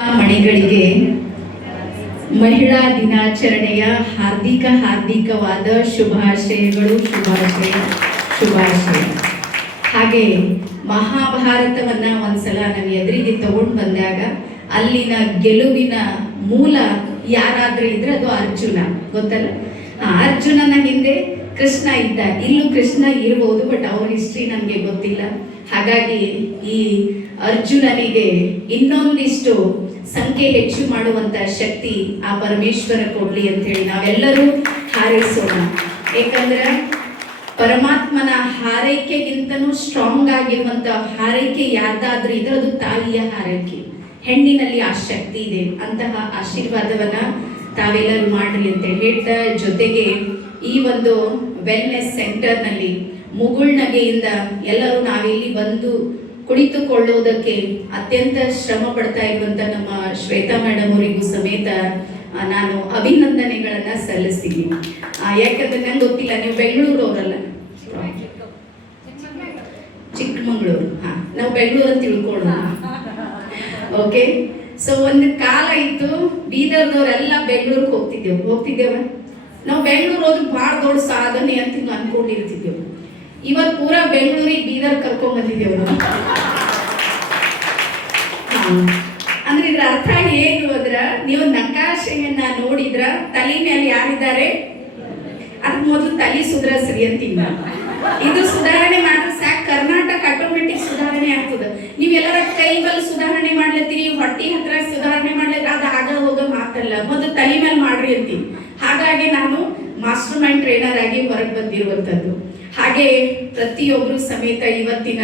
ಮಣಿಗಳಿಗೆ ಮಹಿಳಾ ದಿನಾಚರಣೆಯ ಹಾರ್ದಿಕವಾದ ಶುಭಾಶಯಗಳು. ಹಾಗೆ ಮಹಾಭಾರತವನ್ನ ಒಂದ್ಸಲ ನಾವು ಎದುರಿಗೆ ತಗೊಂಡು ಬಂದಾಗ ಅಲ್ಲಿನ ಗೆಲುವಿನ ಮೂಲ ಯಾರಾದ್ರೂ ಇದ್ರೆ ಅದು ಅರ್ಜುನ. ಗೊತ್ತಲ್ಲ, ಅರ್ಜುನನ ಹಿಂದೆ ಕೃಷ್ಣ ಇದ್ದ. ಇಲ್ಲೂ ಕೃಷ್ಣ ಇರ್ಬೋದು, ಬಟ್ ಅವ್ರ ಹಿಸ್ಟ್ರಿ ನನಗೆ ಗೊತ್ತಿಲ್ಲ. ಹಾಗಾಗಿ ಈ ಅರ್ಜುನನಿಗೆ ಇನ್ನೊಂದಿಷ್ಟು ಸಂಖ್ಯೆ ಹೆಚ್ಚು ಮಾಡುವಂತ ಶಕ್ತಿ ಆ ಪರಮೇಶ್ವರ ಕೊಡ್ಲಿ ಅಂತ ಹೇಳಿ ನಾವೆಲ್ಲರೂ ಹಾರೈಸೋಣ. ಯಾಕಂದ್ರೆ ಪರಮಾತ್ಮನ ಹಾರೈಕೆಗಿಂತನೂ ಸ್ಟ್ರಾಂಗ್ ಆಗಿರುವಂತ ಹಾರೈಕೆ ಯಾರ್ದಾದ್ರೂ ಇದ್ರೆ ಅದು ತಾಯಿಯ ಹಾರೈಕೆ. ಹೆಣ್ಣಿನಲ್ಲಿ ಆ ಶಕ್ತಿ ಇದೆ. ಅಂತಹ ಆಶೀರ್ವಾದವನ್ನ ತಾವೆಲ್ಲರೂ ಮಾಡ್ರಿ ಅಂತ ಹೇಳ್ತಾ, ಜೊತೆಗೆ ಈ ಒಂದು ವೆಲ್ನೆಸ್ ಸೆಂಟರ್ ನಲ್ಲಿ ಮುಗುಳ್ನಗೆಯಿಂದ ಎಲ್ಲರೂ ನಾವಿಲ್ಲಿ ಬಂದು ಕುಳಿತುಕೊಳ್ಳುವುದಕ್ಕೆ ಅತ್ಯಂತ ಶ್ರಮ ಪಡ್ತಾ ಇರುವಂತ ನಮ್ಮ ಶ್ವೇತಾ ಮೇಡಮ್ ಅವರಿಗೂ ಸಮೇತ ನಾನು ಅಭಿನಂದನೆಗಳನ್ನ ಸಲ್ಲಿಸ್ತೀನಿ. ಯಾಕಂದ್ರೆ ನಂಗೆ ಗೊತ್ತಿಲ್ಲ, ನೀವು ಬೆಂಗಳೂರು ಅವರಲ್ಲ, ಚಿಕ್ಕಮಂಗ್ಳೂರು. ನಾವು ಬೆಂಗಳೂರು ಅಂತ ತಿಳ್ಕೊಳ್ಳೋಣ. ಓಕೆ, ಸೊ ಒಂದು ಕಾಲ ಇತ್ತು, ಬೀದರ್ದವರೆಲ್ಲ ಬೆಂಗಳೂರಿಗೆ ಹೋಗ್ತಿದ್ದೇವ. ನಾವು ಬೆಂಗಳೂರು ಹೋದ್ರೆ ಬಹಳ ದೊಡ್ಡ ಸಾಧನೆ ಅಂತ ಅನ್ಕೊಂಡಿರ್ತಿದ್ದೆವು. ಇವತ್ತು ಪೂರಾ ಬೆಂಗಳೂರಿಗೆ ಬೀದರ್ ಕರ್ಕೊಂಡ್ ಬಂದಿದ್ದೇವೆ ನಾವು. ಅಂದ್ರೆ ಇದ್ರ ಅರ್ಥ ಏನು ಅಂದ್ರ, ನೀವು ನಕಾಶೆಯನ್ನ ನೋಡಿದ್ರ ತಲೆ ಮೇಲೆ ಯಾರಿದ್ದಾರೆ, ಅದ್ ಮೊದಲು ತಲೆ ಸುಧಾರಿಸ್ರಿ ಅಂತೀವಿ. ಇದು ಸುಧಾರಣೆ ಮಾಡಿದ್ರೆ ಸಾಕು, ಕರ್ನಾಟಕ ಆಟೋಮೆಟಿಕ್ ಸುಧಾರಣೆ ಆಗ್ತದೆ. ನೀವೆಲ್ಲರ ಕೈಬಲ್ ಸುಧಾರಣೆ ಮಾಡ್ಲತ್ತೀರಿ, ಹೊಟ್ಟಿ ಹತ್ರ ಸುಧಾರಣೆ ಮಾಡ್ಲತ್ತೀರಿ, ಅದು ಆಗ ಹೋಗೋ ಮಾತಲ್ಲ. ಮೊದಲು ತಲೆ ಮೇಲೆ ಮಾಡ್ರಿ ಅಂತೀವಿ. ಹಾಗಾಗಿ ನಾನು ಮಾಸ್ಟರ್ ಮೈಂಡ್ ಟ್ರೈನರ್ ಆಗಿ ಹೊರಗೆ ಬಂದಿರುವಂತದ್ದು. ಹಾಗೆ ಪ್ರತಿಯೊಬ್ಬರು ಸಮೇತ ಇವತ್ತಿನ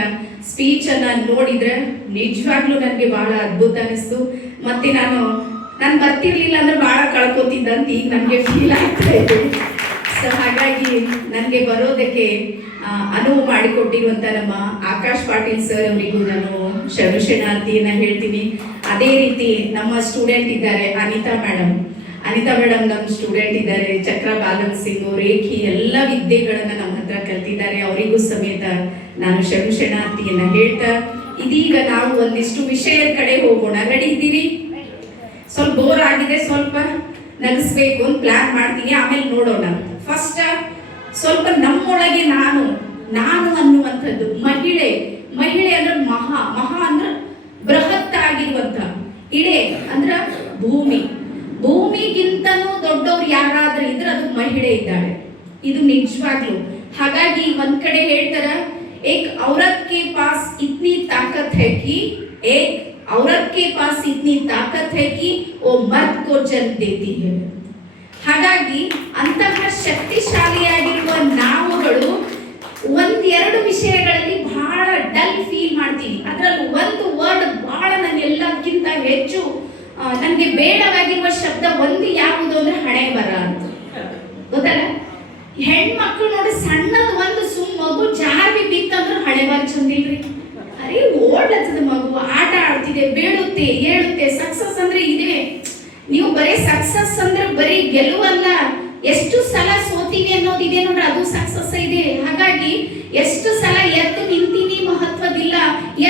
ಸ್ಪೀಚ್ ಅನ್ನ ನೋಡಿದ್ರೆ ನಿಜವಾಗ್ಲೂ ನನಗೆ ಬಹಳ ಅದ್ಭುತ ಅನಿಸ್ತು. ಮತ್ತೆ ನಾನು ಬರ್ತಿರ್ಲಿಲ್ಲ ಅಂದ್ರೆ ಬಹಳ ಕಳ್ಕೊತಿದ್ದಂತ ಈಗ ನನಗೆ ಫೀಲ್ ಆಗ್ತಾ ಇದೆ. ಸೊ ಹಾಗಾಗಿ ನನಗೆ ಬರೋದಕ್ಕೆ ಅನುವು ಮಾಡಿಕೊಟ್ಟಿರುವಂತ ನಮ್ಮ ಆಕಾಶ್ ಪಾಟೀಲ್ ಸರ್ ಅವರಿಗೂ ನಾನು ಶರಣಾರ್ಥಿಯನ್ನ ಹೇಳ್ತೀನಿ. ಅದೇ ರೀತಿ ನಮ್ಮ ಸ್ಟೂಡೆಂಟ್ ಇದ್ದಾರೆ ಅನಿತಾ ಮೇಡಮ್ ನಮ್ಮ ಸ್ಟೂಡೆಂಟ್ ಇದ್ದಾರೆ. ಚಕ್ರ ಬಾಲನ್ ಸಿಂಗ್, ರೇಖಿ, ಎಲ್ಲ ವಿದ್ಯೆಗಳನ್ನ ನಮ್ಮ ಹತ್ರ ಕಲ್ತಿದ್ದಾರೆ. ಅವರಿಗೂ ಸಮೇತ ನಾನು ಶರಣಾರ್ಥಿಯನ್ನ ಹೇಳ್ತಾ, ಇದೀಗ ನಾವು ಒಂದಿಷ್ಟು ವಿಷಯದ ಕಡೆ ಹೋಗೋಣ. ರೆಡಿ ಇದ್ದೀರಿ? ಸ್ವಲ್ಪ ಬೋರ್ ಆಗಿದೆ, ಸ್ವಲ್ಪ ನಗಿಸ್ಬೇಕು ಅಂತ ಪ್ಲಾನ್ ಮಾಡ್ತೀನಿ, ಆಮೇಲೆ ನೋಡೋಣ. ಫಸ್ಟ್ ಸ್ವಲ್ಪ ನಮ್ಮೊಳಗೆ ನಾನು ಅನ್ನುವಂಥದ್ದು ಮಹಿಳೆ ಅಂದ್ರೆ ಮಹಾ ಅಂದ್ರೆ ಬೃಹತ್ ಆಗಿರುವಂತ, ಇಡೆ ಅಂದ್ರ ಭೂಮಿಗಿಂತನೂ ದೊಡ್ಡವ್ರು ಯಾರಾದ್ರೂ ಇದ್ರೆ ಅದು ಮಹಿಳೆ ಇದ್ದಾಳೆ. ಇದು ನಿಜವಾಗ್ಲು. ಹಾಗಾಗಿ ಒಂದ್ ಕಡೆ ಹೇಳ್ತಾರ, ಏಕ್ ಔರತ್ ಕೆ ಪಾಸ್ ಇತ್ನಿ ತಾಕತ್ ಹೈ ಕಿ ಏಕ್ ಔರತ್ ಕೆ ಪಾಸ್ ಇತ್ನಿ ತಾಕತ್ ಹೈ ಕಿ ಓ ಮರ್ದ್ ಕೋ ಜನ್ಮ ದೇತಿ ಹೈ. ಹಾಗಾಗಿ ಅಂತಹ ಶಕ್ತಿಶಾಲಿಯಾಗಿರುವ ನಾವುಗಳು ಒಂದೆರಡು ವಿಷಯಗಳಲ್ಲಿ ಬಹಳ ಡಲ್ ಫೀಲ್ ಮಾಡ್ತೀವಿ. ಅದ್ರಲ್ಲಿ ಒಂದು ವರ್ಡ್ ಬಹಳ ಎಲ್ಲಕ್ಕಿಂತ ಹೆಚ್ಚು ನನಗೆ ಬೇಡವಾಗಿರುವ ಶಬ್ದ ಒಂದು ಯಾವುದು ಅಂದ್ರೆ ಹಣೆ ಬರ ಅಂತ. ಗೊತ್ತಲ್ಲ, ಹೆಣ್ಮಕ್ಳು ನೋಡಿ ಸಣ್ಣದ ಒಂದು ಮಗು ಜಾರಿ ಬಿತ್ತಂದ್ರೆ ಹಣೆ ಬರ ಚಂದಿಲ್ರಿ. ಅರೆ ಓಡ್ಲತ್ತದ ಮಗು, ಆಟ ಆಡ್ತಿದೆ, ಬೀಳುತ್ತೆ, ಏಳುತ್ತೆ. ಸಕ್ಸಸ್ ಅಂದ್ರೆ ಇದೆ. ನೀವು ಬರೀ ಸಕ್ಸಸ್ ಅಂದ್ರೆ ಬರೀ ಗೆಲುವಲ್ಲ, ಎಷ್ಟು ಸಲ ಸೋತೀವಿ ಅನ್ನೋದಿದೆ ನೋಡ್ರಿ, ಅದು ಸಕ್ಸಸ್ ಇದೆ. ಹಾಗಾಗಿ ಎಷ್ಟು ಸಲ ಎದ್ದು ನಿಂತೀನಿ ಮಹತ್ವದಿಲ್ಲ,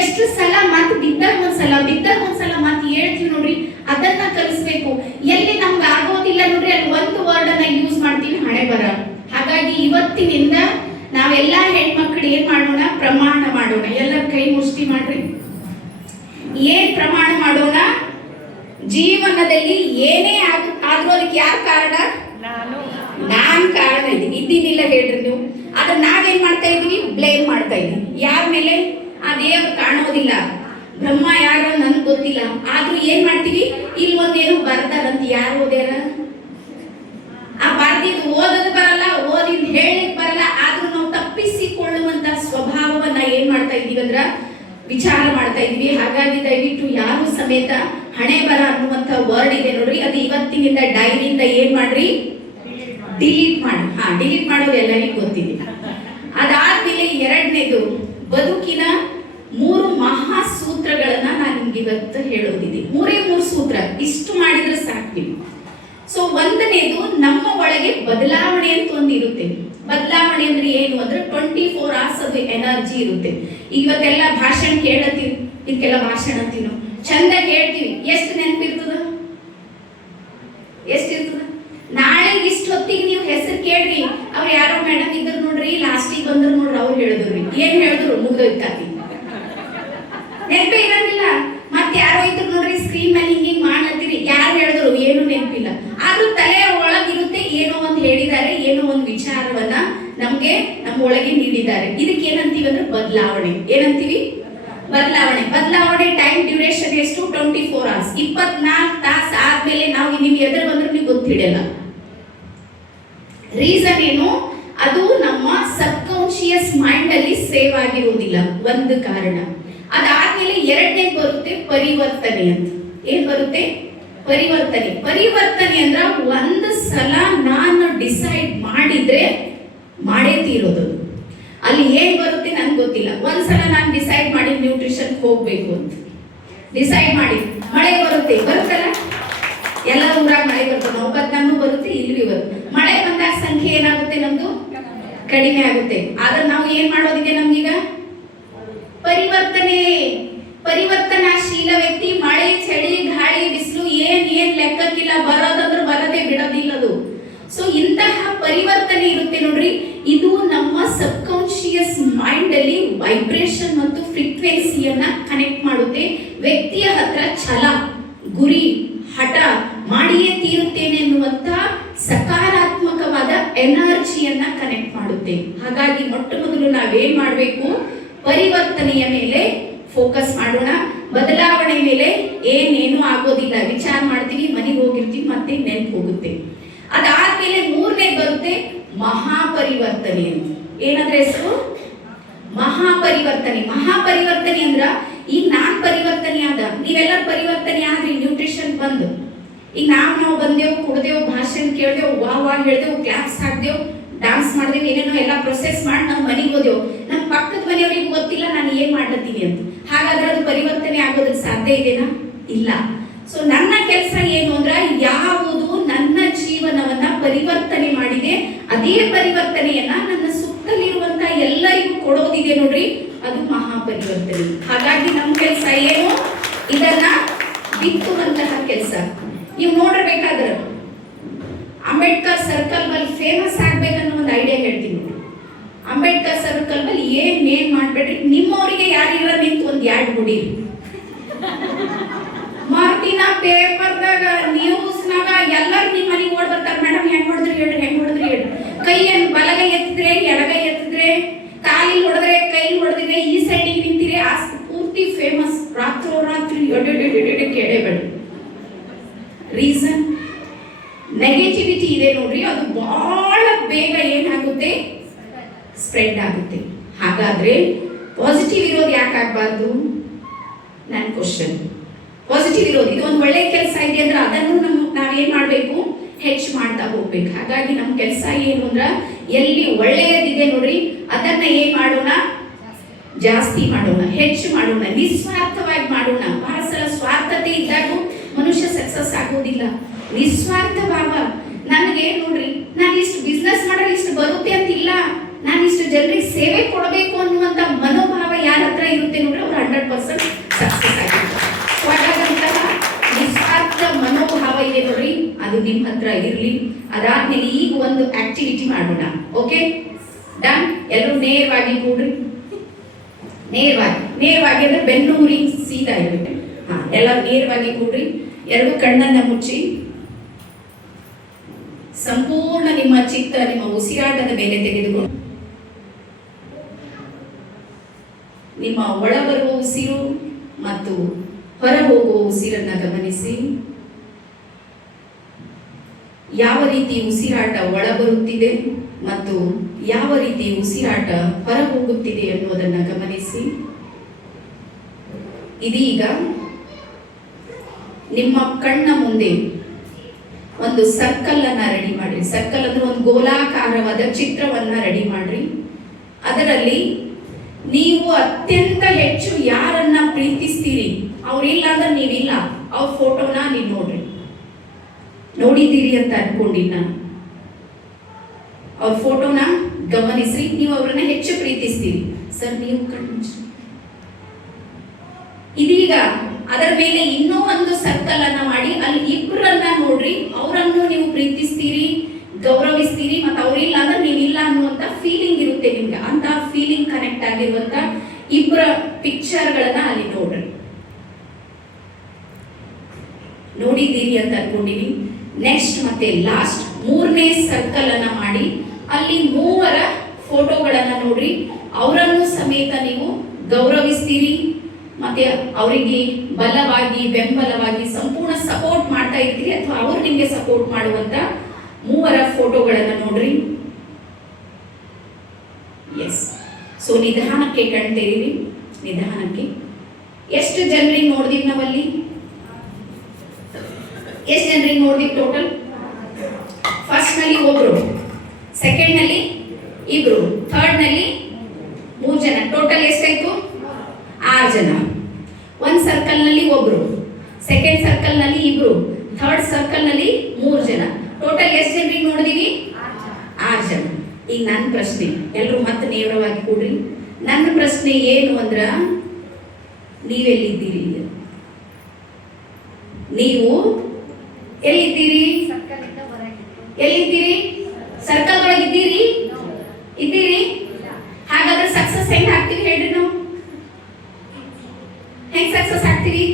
ಎಷ್ಟು ಸಲ ಮಾತು ಬಿದ್ದಾಗ ಒಂದ್ಸಲ ಮಾತು ಹೇಳ್ತೀವಿ ನೋಡ್ರಿ, ಅದನ್ನ ಕಲಿಸ್ಬೇಕು. ಎಲ್ಲಿ ನಮ್ಗೆ ಆಗೋದಿಲ್ಲ ನೋಡ್ರಿ, ಅಲ್ಲಿ ಒಂದು ವರ್ಡ್ ಅನ್ನ ಯೂಸ್ ಮಾಡ್ತೀವಿ, ಹಣೆ ಬರ. ಹಾಗಾಗಿ ಇವತ್ತಿನಿಂದ ನಾವೆಲ್ಲಾ ಹೆಣ್ಮಕ್ಳು ಏನ್ ಮಾಡೋಣ, ಪ್ರಮಾಣ ಮಾಡೋಣ. ಎಲ್ಲರ ಕೈ ಮುಷ್ಟಿ ಮಾಡ್ರಿ. ಏನ್ ಪ್ರಮಾಣ ಮಾಡೋಣ? ಜೀವನದಲ್ಲಿ ಏನೇ ಆದ್ರೂ ಅದಕ್ಕೆ ಯಾರು ಕಾರಣ? ನಾನ್ ಕಾರಣ ಇದ್ದೀನಿಲ್ಲ ಹೇಳ್ರಿ ನೀವು. ಅದನ್ನ ನಾವೇನ್ ಮಾಡ್ತಾ ಇದೀವಿ, ಬ್ಲೇಮ್ ಮಾಡ್ತಾ ಇದೀವಿ. ಯಾರ ಮೇಲೆ? ಆ ದೇವ್ರು ಕಾಣೋದಿಲ್ಲ, ಬ್ರಹ್ಮ ಯಾರು ನನ್ಗೆ ಗೊತ್ತಿಲ್ಲ. ಆದ್ರೂ ಏನ್ ಮಾಡ್ತೀವಿ, ಇಲ್ಲಿ ಒಂದೇನು ಬರ್ತಾರಂತ, ಯಾರು ಓದ್ಯಾರ? ಆ ಬರ್ದಿದ್ದು ಓದೋದು ಬರಲ್ಲ, ಓದಿದ್ ಹೇಳಿಕ್ ಬರಲ್ಲ. ಆದ್ರೂ ನಾವು ತಪ್ಪಿಸಿಕೊಳ್ಳುವಂತ ಸ್ವಭಾವವನ್ನ ಏನ್ ಮಾಡ್ತಾ ಇದೀವಿ ಅಂದ್ರ ವಿಚಾರ ಮಾಡ್ತಾ ಇದ್ವಿ. ಹಾಗಾಗಿ ದಯವಿಟ್ಟು ಯಾರು ಸಮೇತ ಹಣೆ ಬರ ಅನ್ನುವಂತ ವರ್ಡ್ ಇದೆ ನೋಡ್ರಿ, ಅದು ಇವತ್ತಿನಿಂದ ಡೈರಿಯಿಂದ ಏನ್ ಮಾಡ್ರಿ, ಡಿಲೀಟ್ ಮಾಡಿ. ಡಿಲೀಟ್ ಮಾಡೋದು ಎಲ್ಲರಿಗೂ ಗೊತ್ತಿದೆ. ಅದಾದ್ಮೇಲೆ ಎರಡನೇದು, ಬದುಕಿನ 3 ಮಹಾ ಸೂತ್ರಗಳನ್ನ ನಾನು ನಿಮ್ಗೆ ಇವತ್ತು ಹೇಳೋದಿದೆ. 3 ಸೂತ್ರ, ಇಷ್ಟು ಮಾಡಿದ್ರೆ ಸಾಕು ನೀವು. ಸೊ ಒಂದನೇದು, ನಮ್ಮ ಒಳಗೆ ಬದಲಾವಣೆ ಅಂತ ಒಂದು ಇರುತ್ತೆ. ಬದಲಾವಣೆ ಅಂದ್ರೆ ಏನು ಅಂದ್ರೆ 24 hours ಅದು ಎನರ್ಜಿ ಇರುತ್ತೆ. ಇವತ್ತೆಲ್ಲ ಭಾಷಣ ಕೇಳತ್ತೀವಿ, ಇದಕ್ಕೆಲ್ಲ ಭಾಷಣ ಅಂತೀವಿ ನಾವು, ಚಂದ ಹೇಳ್ತೀವಿ, ಎಷ್ಟು ನೆನಪು ಸ್ಕ್ರೀನ್ ಮೇಲೆ ಹಿಂಗೆ ಮಾಡತ್ತೀರಿ, ಯಾರು ಹೇಳಿದ್ರು ಏನು ನೆನಪಿಲ್ಲ, ಆದ್ರೂ ತಲೆ ಒಳಗಿರುತ್ತೆ, ಏನೋ ಒಂದು ಹೇಳಿದ್ದಾರೆ, ಏನೋ ಒಂದು ವಿಚಾರವನ್ನ ನಮ್ಗೆ ನಮ್ಮ ಒಳಗೆ ನೀಡಿದ್ದಾರೆ. ಇದಕ್ಕೆ ಏನಂತೀವಿ ಅಂದ್ರೆ ಬದಲಾವಣೆ. ಏನಂತೀವಿ? ಬದಲಾವಣೆ. ಬದಲಾವಣೆ ಟೈಮ್ ಡ್ಯೂರೇಷನ್ ಎಷ್ಟು? 24 hours. 24 ತಾಸು ಆದ್ಮೇಲೆ ನಾವು ನಿಮ್ಗೆ ಎದುರು ಬಂದ್ರೆ ನೀವು ಗೊತ್ತಿಡಲ್ಲ. ರೀಸನ್ ಏನು? ಅದು ನಮ್ಮ ಸಬ್ ಕಾನ್ಶಿಯಸ್ ಮೈಂಡ್ ಅಲ್ಲಿ ಸೇವ್ ಆಗಿರುವುದಿಲ್ಲ, ಒಂದು ಕಾರಣ. ಅದಾದ್ಮೇಲೆ ಎರಡನೇ ಬರುತ್ತೆ ಪರಿವರ್ತನೆ ಅಂತ. ಏನ್ ಬರುತ್ತೆ? ಪರಿವರ್ತನೆ. ಪರಿವರ್ತನೆ ಅಂದ್ರ ಒಂದು ಸಲ ನಾನು ಡಿಸೈಡ್ ಮಾಡಿದ್ರೆ ಮಾಡೇ ತೀರೋದು. ಅಲ್ಲಿ ಏನ್ ಬರುತ್ತೆ ನನ್ಗೆ ಗೊತ್ತಿಲ್ಲ. ಒಂದ್ಸಲ ನಾನು ಡಿಸೈಡ್ ಮಾಡಿ ನ್ಯೂಟ್ರಿಷನ್ ಹೋಗ್ಬೇಕು ಅಂತ ಡಿಸೈಡ್ ಮಾಡಿ, ಮಳೆ ಬರುತ್ತೆ, ಬರುತ್ತಲ್ಲ, ಎಲ್ಲ ಊರಾಗ ಮಳೆ ಬರುತ್ತೆ, ನೌಕತ್ನಾಗೂ ಬರುತ್ತೆ, ಇಲ್ಲಿ ಬರುತ್ತೆ. ಮಳೆ ಬಂದಾಗ ಸಂಖ್ಯೆ ಏನಾಗುತ್ತೆ? ನಮ್ದು ಕಡಿಮೆ ಆಗುತ್ತೆ. ಆದ್ರೆ ನಾವು ಏನ್ ಮಾಡೋದಿದೆ? ನಮ್ಗೀಗ ಪರಿವರ್ತನೆ. ಪರಿವರ್ತನಾಶೀಲ ವ್ಯಕ್ತಿ ಮಳೆ, ಚಳಿ, ಗಾಳಿ, ಬಿಸಿಲು ಏನ್ ಲೆಕ್ಕಕ್ಕಿಲ್ಲ, ಬರೋದಂದ್ರೆ ಬರದೆ ಬಿಡೋದಿಲ್ಲದು. ಸೊ ಇಂತಹ ಪರಿವರ್ತನೆ ಇರುತ್ತೆ ನೋಡ್ರಿ. ಇದು ನಮ್ಮ ಸಬ್ ಕಾನ್ಶಿಯಸ್ ಮೈಂಡ್ ಅಲ್ಲಿ ವೈಬ್ರೇಷನ್ ಮತ್ತು ಫ್ರೀಕ್ವೆನ್ಸಿಯನ್ನ ಕನೆಕ್ಟ್ ಮಾಡುತ್ತೆ. ವ್ಯಕ್ತಿಯ ಹತ್ರ ಛಲ, ಗುರಿ, ಹಠ ಮಾಡಿಯೇ ತೀರುತ್ತೇನೆ ಎನ್ನುವಂತ ಸಕಾರಾತ್ಮಕವಾದ ಎನರ್ಜಿಯನ್ನ ಕನೆಕ್ಟ್ ಮಾಡುತ್ತೆ. ಹಾಗಾಗಿ ಮೊಟ್ಟ ಮೊದಲು ನಾವೇನ್ ಮಾಡಬೇಕು? ಪರಿವರ್ತನೆಯ ಮೇಲೆ ಫೋಕಸ್ ಮಾಡೋಣ. ಬದಲಾವಣೆ ಮೇಲೆ ಏನೇನು ಆಗೋದಿಲ್ಲ, ವಿಚಾರ ಮಾಡ್ತೀವಿ, ಮನೆಗೆ ಹೋಗಿರ್ತೀವಿ, ಮತ್ತೆ ನೆನ್ಪು ಹೋಗುತ್ತೆ. ಅದಾದ್ಮೇಲೆ ಮೂರನೇ ಬರುತ್ತೆ ಮಹಾಪರಿವರ್ತನೆ ಅಂತ. ಏನಂದ್ರೆ ಹೆಸರು? ಮಹಾಪರಿವರ್ತನೆ. ಮಹಾಪರಿವರ್ತನೆ ಅಂದ್ರ ಈಗ ನಾನ್ ಪರಿವರ್ತನೆ ಆದ, ನೀವೆಲ್ಲ ಪರಿವರ್ತನೆ ಆದ್ರಿ ನ್ಯೂಟ್ರಿಷನ್ ಬಂದು. ಈಗ ನಾವು ಬಂದೆವು, ಕುಡ್ದೇವು, ಭಾಷಣ ಕೇಳ್ದೇವು, ವಾ ಹೇಳ್ದೇವು, ಕ್ಲಾಪ್ಸ್ ಹಾಕ್ದೇವು, ಡಾನ್ಸ್ ಮಾಡ್ದೇವು, ಏನೇನೋ ಎಲ್ಲ ಪ್ರೊಸೆಸ್ ಮಾಡಿ ನಾವು ಮನೆಗೆ ಹೋದೆವು. ನಮ್ಮ ಪಕ್ಕದ ಮನೆಯವ್ರಿಗೆ ಗೊತ್ತಿಲ್ಲ ನಾನು ಏನ್ ಮಾಡ್ಲತ್ತೀನಿ ಅಂತ. ಹಾಗಾದ್ರೆ ಅದು ಪರಿವರ್ತನೆ ಆಗೋದಕ್ಕೆ ಸಾಧ್ಯ ಇದೆನಾ? ಇಲ್ಲ. ಸೊ ನನ್ನ ಕೆಲಸ ಏನು ಅಂದ್ರೆ ಯಾವುದು ನನ್ನ ಜೀವನವನ್ನ ಪರಿವರ್ತನೆ ಮಾಡಿದೆ, ಅದೇ ಪರಿವರ್ತನೆಯನ್ನ ನನ್ನ ಸುತ್ತಲಿರುವಂತ ಎಲ್ಲರಿಗೂ ಕೊಡೋದಿದೆ ನೋಡ್ರಿ, ಅದು ಮಹಾಪರಿವರ್ತನೆ. ಹಾಗಾಗಿ ನಮ್ಮ ಕೆಲಸ ಏನು? ಇದನ್ನ ಬಿತ್ತುವಂತಹ ಕೆಲಸ. ನೀವು ನೋಡಿರ್ಬೇಕಾದ್ರೆ ಅಂಬೇಡ್ಕರ್ ಸರ್ಕಲ್ ಬಲ್ಲಿ ಫೇಮಸ್ ಆಗ್ಬೇಕನ್ನೋ ಒಂದು ಐಡಿಯಾ ಹೇಳ್ತೀನಿ ನೋಡಿ. ಅಂಬೇಡ್ಕರ್ ಸರ್ಕಲ್ ಬಲ್ಲಿ ಏನ್ ಮಾಡ್ಬೇಡ್ರಿ, ನಿಮ್ಮವರಿಗೆ ಯಾರಿಲ್ಲ ನಿಂತು ಒಂದ್ 2 ಗುಡಿ ಮಾರ್ತಿನ ಪೇಪರ್ದಾಗ, ನ್ಯೂಸ್ನಾಗ ಎಲ್ಲರೂ ನಿಮ್ಮ ಮನೆಗೆ ಓಡ್ ಬರ್ತಾರೆ. ಮೇಡಮ್ ಹೆಂಗ್ ಹೊಡೆದ್ರಿ ಹೇಳ್ರಿ, ಹೆಂಗ್ ಹೊಡೆದ್ರಿ ಹೇಳ್ರಿ. ಕೈಯನ್ನು ಬಲಗೈ ಎತ್ತಿದ್ರೆ, ಎಡಗೈ ಎತ್ತಿದ್ರೆ, ಕಾಲಿ ಹೊಡೆದ್ರೆ, ಕೈ ಹೊಡೆದಿದ್ರೆ, ಈ ಸೈಡಿಗೆ ನಿಂತಿರೆ, ಆ ಪೂರ್ತಿ ಫೇಮಸ್. ರಾತ್ರೋರಾತ್ರಿ ಕೆಡೆಬೇಡ. ರೀಸನ್ ನೆಗೆಟಿವಿಟಿ ಇದೆ ನೋಡ್ರಿ, ಅದು ಬಹಳ ಬೇಗ ಏನಾಗುತ್ತೆ? ಸ್ಪ್ರೆಡ್ ಆಗುತ್ತೆ. ಹಾಗಾದ್ರೆ ಪಾಸಿಟಿವ್ ಇರೋದು ಯಾಕೆ ಆಗ್ಬಾರ್ದು? ನನ್ನ ಕ್ವಶನ್. ಪಾಸಿಟಿವ್ ಇರೋದು, ಇದು ಒಂದು ಒಳ್ಳೆ ಕೆಲಸ ಇದೆ ಅಂದ್ರೆ ಅದನ್ನು ನಾವೇನ್ ಮಾಡ್ಬೇಕು? ಹೆಚ್ಚು ಮಾಡ್ತಾ ಹೋಗ್ಬೇಕು. ಹಾಗಾಗಿ ನಮ್ಮ ಕೆಲಸ ಏನು ಅಂದ್ರ ಎಲ್ಲಿ ಒಳ್ಳೆಯದಿದೆ ನೋಡ್ರಿ ಅದನ್ನ ಏನ್ ಮಾಡೋಣ? ಜಾಸ್ತಿ ಮಾಡೋಣ, ಹೆಚ್ಚು ಮಾಡೋಣ, ನಿಸ್ವಾರ್ಥವಾಗಿ ಮಾಡೋಣ. ಬಹಳ ಸಲ ಸ್ವಾರ್ಥತೆ ಇದ್ದಾಗ ಮನುಷ್ಯ ಸಕ್ಸಸ್ ಆಗೋದಿಲ್ಲ. ನಿಸ್ವಾರ್ಥ ಭಾವ. ನನಗೆ ನೋಡ್ರಿ, ನಾನು ಇಷ್ಟು ಬಿಸ್ನೆಸ್ ಮಾಡಿದ್ರೆ ಇಷ್ಟು ಬರುತ್ತೆ ಅಂತಿಲ್ಲ, ನಾನು ಇಷ್ಟು ಜನರಿಗೆ ಸೇವೆ ಕೊಡಬೇಕು ಅನ್ನುವಂತ ಮನೋಭಾವ ಯಾರ ಹತ್ರ ಇರುತ್ತೆ ನೋಡ್ರಿ, ಅವ್ರು 100% ಸಕ್ಸಸ್ ಆಗಿರ್ತಾರೆ. ಹಾಗಾದಂತಹ ನಿಸ್ವಾರ್ಥ ಮನೋಭಾವ ಇದೆ ನೋಡ್ರಿ, ಅದು ನಿಮ್ಮ ಹತ್ರ ಇರ್ಲಿ. ಅದಾದ್ಮೇಲೆ ಈಗ ಒಂದು ಆಕ್ಟಿವಿಟಿ ಮಾಡೋಣ. Okay, done? ಎಲ್ಲರೂ ನೇರವಾಗಿ ಕೂಡ್ರಿ. ನೇರವಾಗಿ ಅಂದ್ರೆ ಬೆನ್ನುಹುರಿ ಸೀದಾ ಇರ್ಬೇಕು. ಎಲ್ಲರೂ ನೇರವಾಗಿ ಕೂಡ್ರಿ. 2 ಕಣ್ಣನ್ನ ಮುಚ್ಚಿ ಸಂಪೂರ್ಣ ನಿಮ್ಮ ಚಿತ್ತ ನಿಮ್ಮ ಉಸಿರಾಟದ ಮೇಲೆ ತೆಗೆದುಕೊಂಡು ನಿಮ್ಮ ಒಳಬರುವ ಉಸಿರು ಮತ್ತು ಹೊರ ಹೋಗುವ ಉಸಿರನ್ನ ಗಮನಿಸಿ. ಯಾವ ರೀತಿ ಉಸಿರಾಟ ಒಳ ಬರುತ್ತಿದೆ ಮತ್ತು ಯಾವ ರೀತಿ ಉಸಿರಾಟ ಹೊರ ಹೋಗುತ್ತಿದೆ ಅನ್ನೋದನ್ನ ಗಮನಿಸಿ. ಇದೀಗ ನಿಮ್ಮ ಕಣ್ಣ ಮುಂದೆ ಒಂದು ಸರ್ಕಲ್ ಅನ್ನ ರೆಡಿ ಮಾಡ್ರಿ. ಸರ್ಕಲ್ ಅಂದ್ರೆ ಒಂದು ಗೋಲಾಕಾರವಾದ ಚಿತ್ರವನ್ನ ರೆಡಿ ಮಾಡ್ರಿ. ಅದರಲ್ಲಿ ನೀವು ಅತ್ಯಂತ ಹೆಚ್ಚು ಯಾರನ್ನ ಪ್ರೀತಿಸ್ತೀರಿ, ಅವ್ರಿಲ್ಲ ಅಂದ್ರೆ ನೀವಿಲ್ಲ, ಅವ್ರ ಫೋಟೋನ ನೀವು ನೋಡ್ರಿ. ನೋಡಿದ್ದೀರಿ ಅಂತ ಅನ್ಕೊಂಡಿಲ್ಲ, ಅವ್ರ ಫೋಟೋನ ಗಮನಿಸ್ರಿ. ನೀವು ಅವ್ರನ್ನ ಹೆಚ್ಚು ಪ್ರೀತಿಸ್ತೀರಿ. ಸರ್ ನೀವು ಕಣ್ಣು ಇದೀಗ ಅದರ ಮೇಲೆ ಇನ್ನೂ ಒಂದು ಸರ್ಕಲ್ ಅನ್ನ ಮಾಡಿ ಅಲ್ಲಿ ಇಬ್ಬರನ್ನ ನೋಡ್ರಿ. ಅವರನ್ನು ನೀವು ಪ್ರೀತಿಸ್ತೀರಿ, ಗೌರವಿಸ್ತೀರಿ, ಮತ್ತೆ ಅವ್ರಿಲ್ಲ ಅಂದ್ರೆ ನೀವಿಲ್ಲ ಅನ್ನುವಂತ ಫೀಲಿಂಗ್ ಇರುತ್ತೆ ನಿಮ್ಗೆ. ಅಂತ ಫೀಲಿಂಗ್ ಕನೆಕ್ಟ್ ಆಗಿರುವಂತ ಇಬ್ಬರ ಪಿಕ್ಚರ್ಗಳನ್ನ ಅಲ್ಲಿ ನೋಡ್ರಿ. ನೋಡಿದ್ದೀರಿ ಅಂತ ಅನ್ಕೊಂಡಿನಿ. ನೆಕ್ಸ್ಟ್ ಮತ್ತೆ ಲಾಸ್ಟ್ 3ನೇ ಸರ್ಕಲ್ ಅನ್ನ ಮಾಡಿ ಅಲ್ಲಿ 3 ಫೋಟೋಗಳನ್ನ ನೋಡ್ರಿ. ಅವರನ್ನು ಸಮೇತ ನೀವು ಗೌರವಿಸ್ತೀರಿ ಮತ್ತೆ ಅವರಿಗೆ ಬಲವಾಗಿ ಬೆಂಬಲವಾಗಿ ಸಂಪೂರ್ಣ ಸಪೋರ್ಟ್ ಮಾಡ್ತಾ ಇರ್ತೀರಿ ಅಥವಾ ಅವ್ರು ನಿಮ್ಗೆ ಸಪೋರ್ಟ್ ಮಾಡುವಂತ 3 ಫೋಟೋಗಳನ್ನ ನೋಡ್ರಿ. ಎಸ್. ಸೊ ನಿಧಾನಕ್ಕೆ ಕಣ್ತೇರಿ, ನಿಧಾನಕ್ಕೆ. ಎಷ್ಟು ಜನರಿಗೆ ನೋಡ್ದೀವಿ ನಾವಲ್ಲಿ? ಎಷ್ಟು ಜನರಿಗೆ ನೋಡ್ದೀವಿ ಟೋಟಲ್? ಫಸ್ಟ್ ನಲ್ಲಿ ಒಬ್ರು, ಸೆಕೆಂಡ್ ನಲ್ಲಿ ಇಬ್ರು, ಥರ್ಡ್ ನಲ್ಲಿ 3 ಜನ. ಟೋಟಲ್ ಎಷ್ಟಾಯ್ತು? 6 ಜನ. ಒಂದು ಸರ್ಕಲ್ ನಲ್ಲಿ ಒಬ್ರು, ಸೆಕೆಂಡ್ ಸರ್ಕಲ್ ನಲ್ಲಿ ಇಬ್ರು, ಥರ್ಡ್ ಸರ್ಕಲ್ ನಲ್ಲಿ 3 ಜನ. ಟೋಟಲ್ ಎಷ್ಟು ಜನರಿಗೆ ನೋಡಿದೀವಿ? 6 ಜನ. ಈಗ ನನ್ನ ಪ್ರಶ್ನೆ, ಎಲ್ಲರೂ ಮತ್ತೆ ನೇರವಾಗಿ ಕೂಡ್ರಿ. ನನ್ನ ಪ್ರಶ್ನೆ ಏನು ಅಂದ್ರ, ನೀವೆಲ್ಲಿದ್ದೀರಿ? ನೀವು ಎಲ್ಲಿದ್ದೀರಿ? ಎಲ್ಲಿದ್ದೀರಿ? ಸರ್ಕಲ್ ಒಳಗಿದ್ದೀರಿ? ಇದ್ದೀರಿ? ಹಾಗಾದ್ರೆ ಸಕ್ಸಸ್ ಹೆಂಗ್ ಆಗ್ತೀವಿ ಹೇಳ್ರಿ? ನಾವು ಹೆಂಗ್ ಸಕ್ಸಸ್ ಆಗ್ತೀವಿ?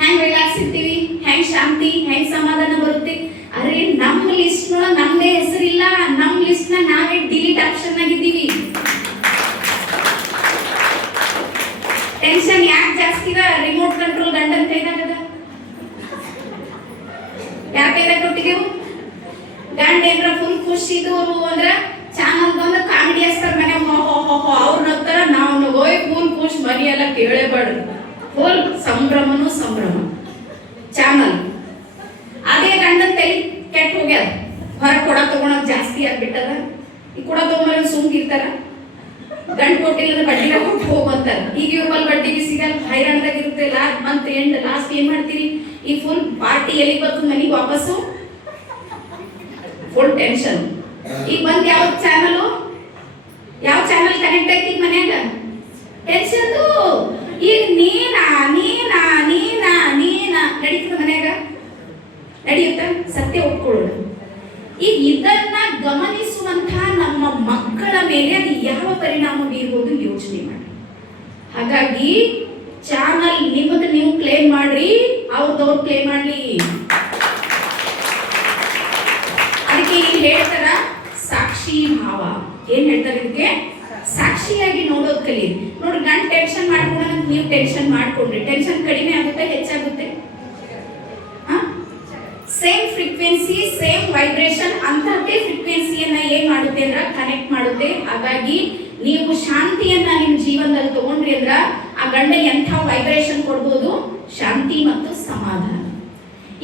ಹೆಂಗ್ ರಿಲ್ಯಾಕ್ಸ್ ಇರ್ತೀವಿ? ಹೆಂಗ್ ಶಾಂತಿ, ಹೆಂಗ್ ಸಮಾಧಾನ ಬರುತ್ತೆ? ಅರೆ ನಮ್ಮ ಲಿಸ್ಟ್ ನಮ್ದೇ ಹೆಸರಿಲ್ಲ, ನಮ್ಮ ಲಿಸ್ಟ್ ನಾವೇ ಡಿಲೀಟ್ ಆಪ್ಷನ್ ಆಗಿದ್ದೀವಿ. ಟೆನ್ಷನ್ ಯಾಕೆ ಜಾಸ್ತಿ? ರಿಮೋಟ್ ಕಂಟ್ರೋಲ್ ಗಂಡನ ಕೈದಾಗದ. ಯಾರ ಕೈದಾಗ ಕೊಟ್ಟಿದೆವು? ಗಂಡ ಏನ್ರ ಫುಲ್ ಖುಷಿದವರು ಅಂದ್ರ ಚಾನಲ್ ಬಂದು ಕಾಮಿಡಿ ಹಚ್ತಾರ ಮನೆ, ಅವ್ರು ನಗ್ತಾರ, ನಾವು ನಗೋಯ್ ಫುಲ್ ಖುಷ್, ಮನಿ ಎಲ್ಲ ಕೇಳೇಬೇಡ್ರಿ, ಫುಲ್ ಸಂಭ್ರಮನು ಸಂಭ್ರಮ ಚಾನಲ್. ಅದೇ ಗಂಡನ ತಲೆ ಕೆಟ್ಟ ಹೋಗ್ಯಾರ, ಹೊರ ಕೊಡ ತಗೊಳಕ್ ಜಾಸ್ತಿ ಆಗ್ಬಿಟ್ಟದ. ಈ ಕೊಡ ತಗೊಂಡ್ರೆ ಸುಮ್ಗಿರ್ತಾರ, ಗಂಡ ಕೊಟ್ಟಿಲ್ಲ ಬಡ್ಡಿನ ಕೊಟ್ಟು ಹೋಗುವಂತಾರ. ಈಗ ಇವ್ರ ಬಲ್ ಬಡ್ಡಿ ಸಿಗಲ್ಲ, ಹೈರಾಣದಾಗಿರುತ್ತೆ. ಮಂತ್ ಎಂಡ್ ಲಾಸ್ಟ್ ಏನ್ ಮಾಡ್ತೀರಿ? ಈ ಫುಲ್ ಪಾರ್ಟಿ ಎಲ್ಲಿ ಬರ್ತದ ಮನಿಗೆ ವಾಪಸ್ಸು? Full tension. ಈಗ ಬಂದ್ ಯಾವ ಚಾನಲ್ ಕನೆಕ್ಟ್ ಐತಿ ಮನ್ಯಾಗ? ಟೆನ್ಷನ್. ಈಗ ನೀನಾ ನೀನಾ ನೀನಾ ನೀನಾ ನಡೀತದ ಮನ್ಯಾಗ? ನಡೆಯುತ್ತ? ಸತ್ಯ ಒಪ್ಕೊಳ್ಳೋಣ. ಈಗ ಇದನ್ನ ಗಮನಿಸುವಂತಹ ನಮ್ಮ ಮಕ್ಕಳ ಮೇಲೆ ಅದು ಯಾವ ಪರಿಣಾಮ ಬೀರ್ಬೋದು ಯೋಚನೆ ಮಾಡಿ. ಹಾಗಾಗಿ ಚಾನಲ್ ನಿಮ್ಮದು ನೀವು ಕ್ಲೇಮ್ ಮಾಡ್ರಿ, ಅವ್ರದವ್ರು ಕ್ಲೇಮ್ ಮಾಡ್ಲಿ. ಅದಕ್ಕೆ ಈಗ ಹೇಳ್ತಾರ ಸಾಕ್ಷಿ ಭಾವ. ಏನ್ ಹೇಳ್ತಾರೆ ಇದಕ್ಕೆ? ಸಾಕ್ಷಿಯಾಗಿ ನೋಡೋದ್ ಕಲಿ. ನೋಡಿ, ಗಂಡ ಟೆನ್ಷನ್ ಮಾಡ್ಕೊಂಡ ನೀವು ಟೆನ್ಷನ್ ಮಾಡ್ಕೊಂಡ್ರಿ, ಟೆನ್ಷನ್ ಕಡಿಮೆ ಆಗುತ್ತೆ ಹೆಚ್ಚಾಗುತ್ತೆ? ಸೇಮ್ ಫ್ರೀಕ್ವೆನ್ಸಿ, ಸೇಮ್ ವೈಬ್ರೇಷನ್, ಅಂತಹದ್ದೇ ಫ್ರೀಕ್ವೆನ್ಸಿಯನ್ನ ಏನ್ ಮಾಡುತ್ತೆ ಅಂದ್ರ ಕನೆಕ್ಟ್ ಮಾಡುತ್ತೆ. ಹಾಗಾಗಿ ನೀವು ಶಾಂತಿಯನ್ನ ನಿಮ್ ಜೀವನದಲ್ಲಿ ತಗೊಂಡ್ರಿ ಅಂದ್ರ ಆ ಗಂಡ ಎಂಥ ವೈಬ್ರೇಷನ್ ಕೊಡ್ಬೋದು? ಶಾಂತಿ ಮತ್ತು ಸಮಾಧಾನ.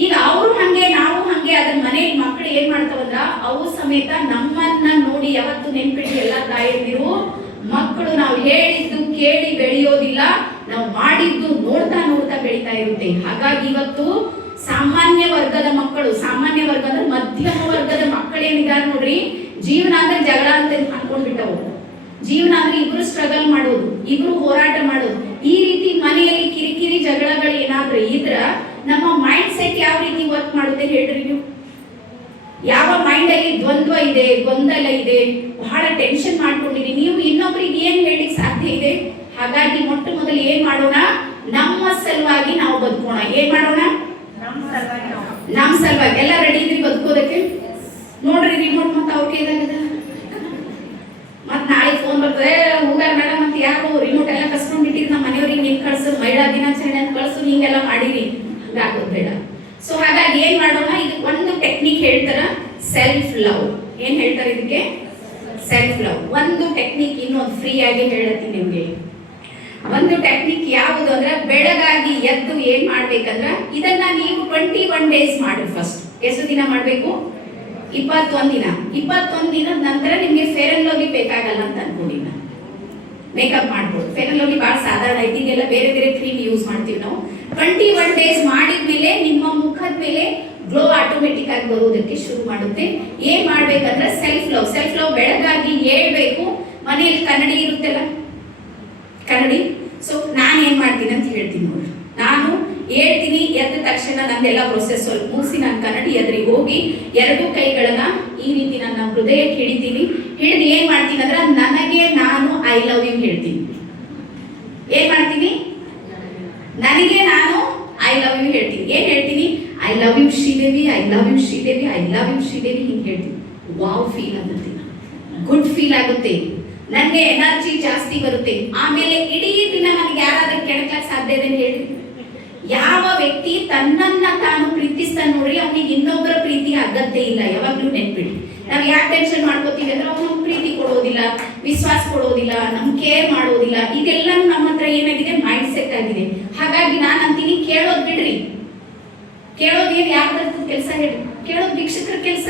ಈಗ ಅವರು ಹಂಗೆ ನಾವು ಹಂಗೆ, ಅದ್ರ ಮನೆಗೆ ಮಕ್ಕಳು ಏನ್ ಮಾಡ್ತಾವಂದ್ರ ಅವು ಸಮೇತ ನಮ್ಮನ್ನ ನೋಡಿ ಯಾವತ್ತು ನೆನ್ಪಿಟ್ಟು ಎಲ್ಲ ತಾಯಂದಿರು ಮಕ್ಕಳು ನಾವು ಹೇಳಿದ್ದು ಕೇಳಿ ಬೆಳೆಯೋದಿಲ್ಲ, ನಾವು ಮಾಡಿದ್ದು ನೋಡ್ತಾ ನೋಡ್ತಾ ಬೆಳೀತಾ ಇರುತ್ತೆ. ಹಾಗಾಗಿ ಇವತ್ತು ಸಾಮಾನ್ಯ ವರ್ಗದ ಮಕ್ಕಳು, ಸಾಮಾನ್ಯ ವರ್ಗ ಅಂದ್ರೆ ಮಧ್ಯಮ ವರ್ಗದ ಮಕ್ಕಳೇನಿದ್ದಾರೆ ನೋಡ್ರಿ, ಜೀವನ ಅಂದ್ರೆ ಜಗಳ ಅಂತ ಅನ್ಕೊಂಡ್ಬಿಟ್ಟವು. ಜೀವನ ಅಂದ್ರೆ ಇಬ್ರು ಸ್ಟ್ರಗಲ್ ಮಾಡೋದು, ಇಬ್ರು ಹೋರಾಟ ಮಾಡೋದು. ಈ ರೀತಿ ಮನೆಯಲ್ಲಿ ಕಿರಿಕಿರಿ ಜಗಳಗಳು ಏನಾದ್ರೂ ಇದ್ರ ನಮ್ಮ ಮೈಂಡ್ ಸೆಟ್ ಯಾವ ರೀತಿ ವರ್ಕ್ ಮಾಡುತ್ತೆ ಹೇಳ್ರಿ ನೀವು? ಯಾವ ಮೈಂಡ್ ಅಲ್ಲಿ ದ್ವಂದ್ವ ಇದೆ, ಗೊಂದಲ ಇದೆ, ಬಹಳ ಟೆನ್ಷನ್ ಮಾಡ್ಕೊಂಡಿರಿ, ನೀವು ಇನ್ನೊಬ್ರಿಗೆ ಏನ್ ಹೇಳಿಕ್ ಸಾಧ್ಯ ಇದೆ? ಹಾಗಾಗಿ ಮೊಟ್ಟ ಮೊದಲು ಏನ್ ಮಾಡೋಣ? ನಮ್ಮ ಸಲುವಾಗಿ ನಾವು ಬದುಕೋಣ. ಏನ್ ಮಾಡೋಣ? ನಮ್ಮ ಸಲುವಾಗಿ. ಎಲ್ಲ ರೆಡಿ ಇದ್ರಿ ಬದುಕೋದಕ್ಕೆ? ನೋಡ್ರಿ ರಿಮೋಟ್ ಮತ್ತೆ ಅವ್ರ ಕೈದಾಗದ. ಮತ್ ನಾಳೆ ಫೋನ್ ಬರ್ತದೆ, ಹೋಗಾರ ಮೇಡಮ್ ಅಂತ ಯಾರು ರಿಮೋಟ್ ಎಲ್ಲ ಕಸ್ಕೊಂಡ್ಬಿಟ್ಟಿರಿ, ನಮ್ಮ ಮನೆಯವ್ರಿಗೆ ನಿಮ್ ಕಳ್ಸು, ಮಹಿಳಾ ದಿನಾಚರಣೆ ಅಂತ ಕಳ್ಸು, ಹಿಂಗೆಲ್ಲ ಮಾಡಿರಿ, ಹಂಗಾಗೋದ್ ಬೇಡ. ಸೊ ಹಾಗಾಗಿ ಏನ್ ಮಾಡೋಣ? ಇದು ಒಂದು ಟೆಕ್ನಿಕ್ ಹೇಳ್ತಾರ, ಸೆಲ್ಫ್ ಲವ್. ಏನ್ ಹೇಳ್ತಾರೆ ಇದಕ್ಕೆ? Self love. ಒಂದು ಟೆಕ್ನಿಕ್ ಇನ್ನೊಂದು ಫ್ರೀ ಆಗಿ ಹೇಳ್ತೀನಿ ನಿಮ್ಗೆ. ಒಂದು ಟೆಕ್ನಿಕ್ ಯಾವುದು ಅಂದ್ರೆ, ಬೆಳಗಾಗಿ ಎದ್ದು ಏನ್ ಮಾಡ್ಬೇಕಂದ್ರ ಇದನ್ನ ನೀವು 21 ಡೇಸ್ ಮಾಡಿ. ಫಸ್ಟ್ ಎಷ್ಟು ದಿನ ಮಾಡ್ಬೇಕು? 21 ದಿನ. 21 ದಿನದ ನಂತರ ನಿಮ್ಗೆ ಫೇರ್ ಅಂಡ್ ಲವ್ಲಿ ಬೇಕಾಗಲ್ಲ ಅಂತ ಅನ್ಕೊಂಡಿ. ಮೇಕಪ್ ಮಾಡ್ಬೋದು. ಫೇರ್ ಅಂಡ್ ಲವ್ಲಿ ಬಹಳ ಸಾಧಾರಣ ಐತಿ, ಇದೆಲ್ಲ ಬೇರೆ ಬೇರೆ ಕ್ರೀಮ್ ಯೂಸ್ ಮಾಡ್ತೀವಿ ನಾವು. 21 ಡೇಸ್ ಮಾಡಿದ್ಮೇಲೆ ನಿಮ್ಮ ಮುಖದ ಮೇಲೆ ಗ್ಲೋ ಆಟೋಮೆಟಿಕ್ ಆಗಿ ಬರೋದಕ್ಕೆ ಶುರು ಮಾಡುತ್ತೆ. ಏನ್ ಮಾಡ್ಬೇಕಂದ್ರೆ ಸೆಲ್ಫ್ ಲವ್. ಸೆಲ್ಫ್ ಲವ್ ಬೆಳಗಾಗಿ ಹೇಳ್ಬೇಕು. ಮನೆಯಲ್ಲಿ ಕನ್ನಡಿ ಇರುತ್ತಲ್ಲ, ಕನ್ನಡಿ. ಸೊ ನಾನು ಏನ್ ಮಾಡ್ತೀನಿ ಅಂತ ಹೇಳ್ತೀನಿ ನೋಡಿ. ನಾನು ಹೇಳ್ತೀನಿ, ಎದ್ದ ತಕ್ಷಣ ನಂದೆಲ್ಲ ಪ್ರೊಸೆಸ್ ಸ್ವಲ್ಪ ಮುಗಿಸಿ ನಾನು ಕನ್ನಡಿ ಎದುರಿಗೆ ಹೋಗಿ 2 ಕೈಗಳನ್ನ ಈ ರೀತಿ ನನ್ನ ಹೃದಯಕ್ಕೆ ಹಿಡಿತೀನಿ. ಹಿಡಿದು ಏನ್ ಮಾಡ್ತೀನಿ ಅಂದ್ರೆ ನನಗೆ ನಾನು ಐ ಲವ್ ಯು ಹೇಳ್ತೀನಿ. ಏನ್ ಮಾಡ್ತೀನಿ? ನನಗೆ ನಾನು ಐ ಲವ್ ಯು ಹೇಳ್ತೀನಿ. ಏನ್ ಹೇಳ್ತೀನಿ? Love you Sridevi, I love you Sridevi, I love you Sridevi ಹಿಂಗೆ ಹೇಳ್ತೀವಿ. ವಾವ್ ಫೀಲ್ ಆಗುತ್ತೆ, ಗುಡ್ ಫೀಲ್ ಆಗುತ್ತೆ, ನನಗೆ ಎನರ್ಜಿ ಜಾಸ್ತಿ ಬರುತ್ತೆ. ಆಮೇಲೆ ಇಡೀ ದಿನ ನನಗೆ ಯಾರಾದ್ರೂ ಕೆಣಕಕ್ಕೆ ಸಾಧ್ಯ ಇದೆ ಹೇಳಿ? ಯಾವ ವ್ಯಕ್ತಿ ತನ್ನನ್ನ ತಾನು ಪ್ರೀತಿಸ್ತಾನೆ ನೋಡ್ರಿ, ಅವನಿಗೆ ಇನ್ನೊಬ್ಬರ ಪ್ರೀತಿ ಅಗತ್ಯ ಇಲ್ಲ. ಯಾವಾಗ್ಲೂ ನೆನ್ಪಿಡಿ. ನಾವು ಯಾಕೆ ಟೆನ್ಷನ್ ಮಾಡ್ಕೋತೀವಿ ಅಂದ್ರೆ ಅವ್ನು ಪ್ರೀತಿ ಕೊಡೋದಿಲ್ಲ, ವಿಶ್ವಾಸ ಕೊಡೋದಿಲ್ಲ, ನಮ್ ಕೇರ್ ಮಾಡೋದಿಲ್ಲ. ಇದೆಲ್ಲ ನಮ್ಮ ಹತ್ರ ಏನಾಗಿದೆ, ಮೈಂಡ್ ಸೆಟ್ ಆಗಿದೆ. ಹಾಗಾಗಿ ನಾನು ಅಂತೀನಿ, ಕೇಳೋದ್ ಬಿಡ್ರಿ. ಕೇಳೋದೇನು ಯಾರ್ದ ಕೆಲಸ ಹೇಳಿ? ಕೇಳೋದ್ ಭಿಕ್ಷಕರ ಕೆಲಸ.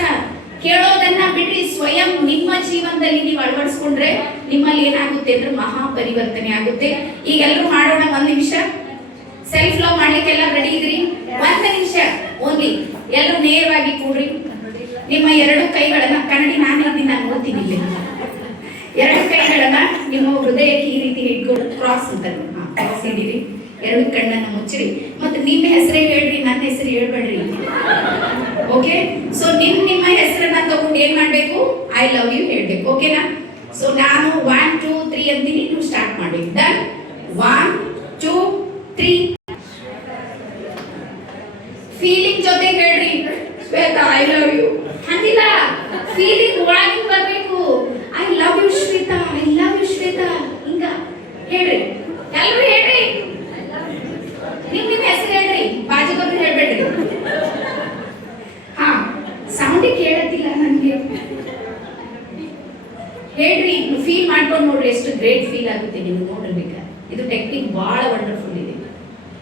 ಕೇಳೋದನ್ನ ಬಿಡ್ರಿ, ಸ್ವಯಂ ನಿಮ್ಮ ಜೀವನದಲ್ಲಿ ನೀವು ಅಳವಡಿಸ್ಕೊಂಡ್ರೆ ನಿಮ್ಮಲ್ಲಿ ಏನಾಗುತ್ತೆ ಅಂದ್ರೆ ಮಹಾ ಪರಿವರ್ತನೆ ಆಗುತ್ತೆ. ಈಗ ಎಲ್ಲರೂ ಮಾಡೋಣ, 1 ನಿಮಿಷ ಸೆಲ್ಫ್ ಲವ್ ಮಾಡ್ಲಿಕ್ಕೆಲ್ಲ ರೆಡಿ ಇದ್ರಿ? 1 ನಿಮಿಷ ಓನ್ಲಿ. ಎಲ್ಲರೂ ನೇರವಾಗಿ ಕೂಡ್ರಿ. ನಿಮ್ಮ 2 ಕೈಗಳನ್ನ, ಕನ್ನಡಿ ನಾನು ಇದ್ದೀನಿ, ನಾನು ಓದ್ತೀನಿ ಇಲ್ಲಿ. 2 ಕೈಗಳನ್ನ ನಿಮ್ಮ ಹೃದಯಕ್ಕೆ ಈ ರೀತಿ ಇಟ್ಕೊಂಡು ಕ್ರಾಸ್ ಅಂತ ಕ್ರಾಸ್ ಇದ್ದೀರಿ. 2 ಕಣ್ಣನ್ನ ಮುಚ್ಚಿರಿ. ಮತ್ತೆ ನಿಮ್ಮ ಹೆಸರೇ ಹೇಳ್ರಿ, ನನ್ನ ಹೆಸರು ಹೇಳ್ಬೇಡ್ರಿ. ಓಕೆ? ಸೊ ನಿಮ್ಮ ಹೆಸರನ್ನ ತಗೊಂಡು ಏನ್ ಮಾಡ್ಬೇಕು? ಐ ಲವ್ ಯು ಹೇಳ್ಬೇಕು. ಓಕೆನಾ? ಸೊ ನಾನು 1 2 3 ಅಂತೀನಿ, ನೀವು ಸ್ಟಾರ್ಟ್ ಮಾಡ್ಬೇಕು. ಡನ್? 1 2 3. ಫೀಲಿಂಗ್ ಜೊತೆ ಹೇಳ್ರಿ. ಶ್ವೇತಾ ಐ ಲವ್ ಯು ಅಂದಿಲ್ಲ, ಫೀಲಿಂಗ್ ಒಳಗಿಂದ ಬರ್ಬೇಕು. I love you Shweta, I love you Shweta ಹಿಂಗ ಹೇಳ್ರಿ. ಎಲ್ಲರೂ ಹೇಳ್ರಿ. ನಿಮ್ಮ ಹೆಸರು ಹೇಳ್ರಿ, ಬಾಜು ಬಂದು ಹೇಳ್ಬೇಡ್ರಿ. ಹಾ, ಸೌಂಡ್ ಕೇಳತ್ತಿಲ್ಲ ನನಗೆ. ಹೇಳ್ರಿ, ಫೀಲ್ ಮಾಡ್ಕೊಂಡು ನೋಡ್ರಿ, ಎಷ್ಟು ಗ್ರೇಟ್ ಫೀಲ್ ಆಗುತ್ತೆ ನೀವು ನೋಡ್ಬೇಕಾ. ಇದು ಟೆಕ್ನಿಕ್ ಬಹಳ ವಂಡರ್ಫುಲ್ ಇದೆ.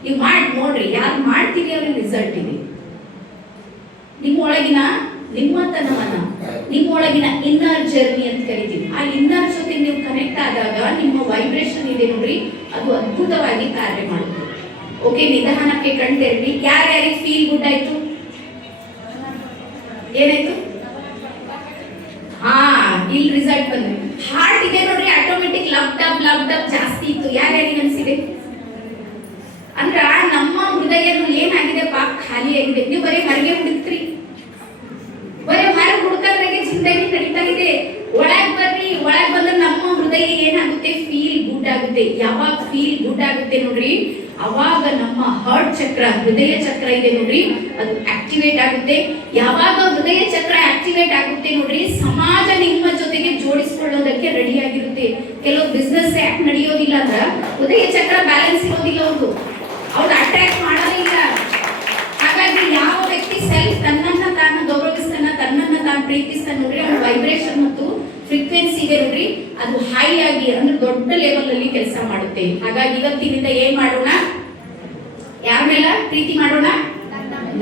ನೀವು ಮಾಡಿ ನೋಡ್ರಿ, ಯಾರು ಮಾಡ್ತೀರಿ ಅವ್ರಿಗೆ ರಿಸಲ್ಟ್ ಇದೆ. ನಿಮ್ಮೊಳಗಿನ ನಿಮ್ಮತನವನ್ನ, ನಿಮ್ಮೊಳಗಿನ ಇನ್ನರ್ ಜರ್ನಿ ಅಂತ ಕರಿತೀವಿ. ಆ ಇನ್ನರ್ ಜೊತೆ ನೀವು ಕನೆಕ್ಟ್ ಆದಾಗ ನಿಮ್ಮ ವೈಬ್ರೇಷನ್ ಇದೆ ನೋಡ್ರಿ, ಅದು ಅದ್ಭುತವಾಗಿ ಕಾರ್ಯ ಮಾಡುತ್ತೆ. ಓಕೆ, ನಿಧಾನಕ್ಕೆ ಕಣ್ತೆರಡಿ. ಯಾರ್ಯಾರಿಗೆ ಫೀಲ್ ಗುಡ್ ಆಯ್ತು? ಏನಾಯ್ತು? ಹಾ, ಇಲ್ಲಿ ರಿಸಲ್ಟ್ ಬಂದ್ರಿ. ಹಾರ್ಟ್ ಇದೆ ನೋಡ್ರಿ, ಆಟೋಮೆಟಿಕ್ ಲವ್ ಡಬ್ ಜಾಸ್ತಿ ಇತ್ತು. ಯಾರ್ಯಾರಿಗೆ ಅನ್ಸಿದೆ? ಅಂದ್ರ ನಮ್ಮ ಹೃದಯ ಏನಾಗಿದೆ, ಪಾಕ್ ಖಾಲಿ ಆಗಿದೆ. ನೀವು ಬರೀ ಹೊರಗೆ ಹುಡುಕ್ತ್ರಿ, ಬರೀ ಹೊರಗೆ ಹುಡುಕದ್ರಾಗೆ ಜಿಂದಗಿ ನಡೀತಾ ಇದೆ. ಒಳಗ್ ಬರ್ರಿ, ಒಳಗ್ ಬಂದ್ರೆ ನಮ್ಮ ಹೃದಯ ಏನಾಗುತ್ತೆ, ಫೀಲ್ ಗುಡ್ ಆಗುತ್ತೆ. ಯಾವಾಗ ಫೀಲ್ ಗುಡ್ ಆಗುತ್ತೆ ನೋಡ್ರಿ, ಅವಾಗ ನಮ್ಮ ಹಾರ್ಟ್ ಚಕ್ರ, ಹೃದಯ ಚಕ್ರ ಇದೆ ನೋಡ್ರಿ, ಅದು ಆಕ್ಟಿವೇಟ್ ಆಗುತ್ತೆ. ಯಾವಾಗ ಹೃದಯ ಚಕ್ರ ಆಕ್ಟಿವೇಟ್ ಆಗುತ್ತೆ ನೋಡ್ರಿ, ಸಮಾಜ ನಿಮ್ಮ ಜೊತೆಗೆ ಜೋಡಿಸಿಕೊಳ್ಳೋದಕ್ಕೆ ರೆಡಿ ಆಗಿರುತ್ತೆ. ಕೆಲವು ಬಿಸ್ನೆಸ್ ಯಾಕೆ ನಡೆಯೋದಿಲ್ಲ ಅಂದ್ರ ಹೃದಯ ಚಕ್ರ ಬ್ಯಾಲೆನ್ಸ್ ಇರೋದಿಲ್ಲ, ಅವ್ರು ಅಟ್ರಾಕ್ಟ್ ಮಾಡೋದಿಲ್ಲ. ಹಾಗಾಗಿ ಯಾವ ವ್ಯಕ್ತಿ ಸೆಲ್ಫ್ ತನ್ನನ್ನ ತಾನು ಗೌರವಿಸ್ತಾನ, ತನ್ನನ್ನ ತಾನು ಪ್ರೀತಿಸ್ತಾನ ನೋಡ್ರಿ, ಅವ್ರ ವೈಬ್ರೇಷನ್ ಮತ್ತು ಫ್ರೀಕ್ವೆನ್ಸಿ ಇದೆ ನೋಡ್ರಿ, ಅದು ಹೈ ಆಗಿ ಅಂದ್ರೆ ದೊಡ್ಡ ಲೆವೆಲ್ ಅಲ್ಲಿ ಕೆಲಸ ಮಾಡುತ್ತೆ. ಹಾಗಾಗಿ ಇವತ್ತಿನಿಂದ ಏನ್ ಮಾಡೋಣ? ಯಾರ ಮೇಲೆ ಪ್ರೀತಿ ಮಾಡೋಣ?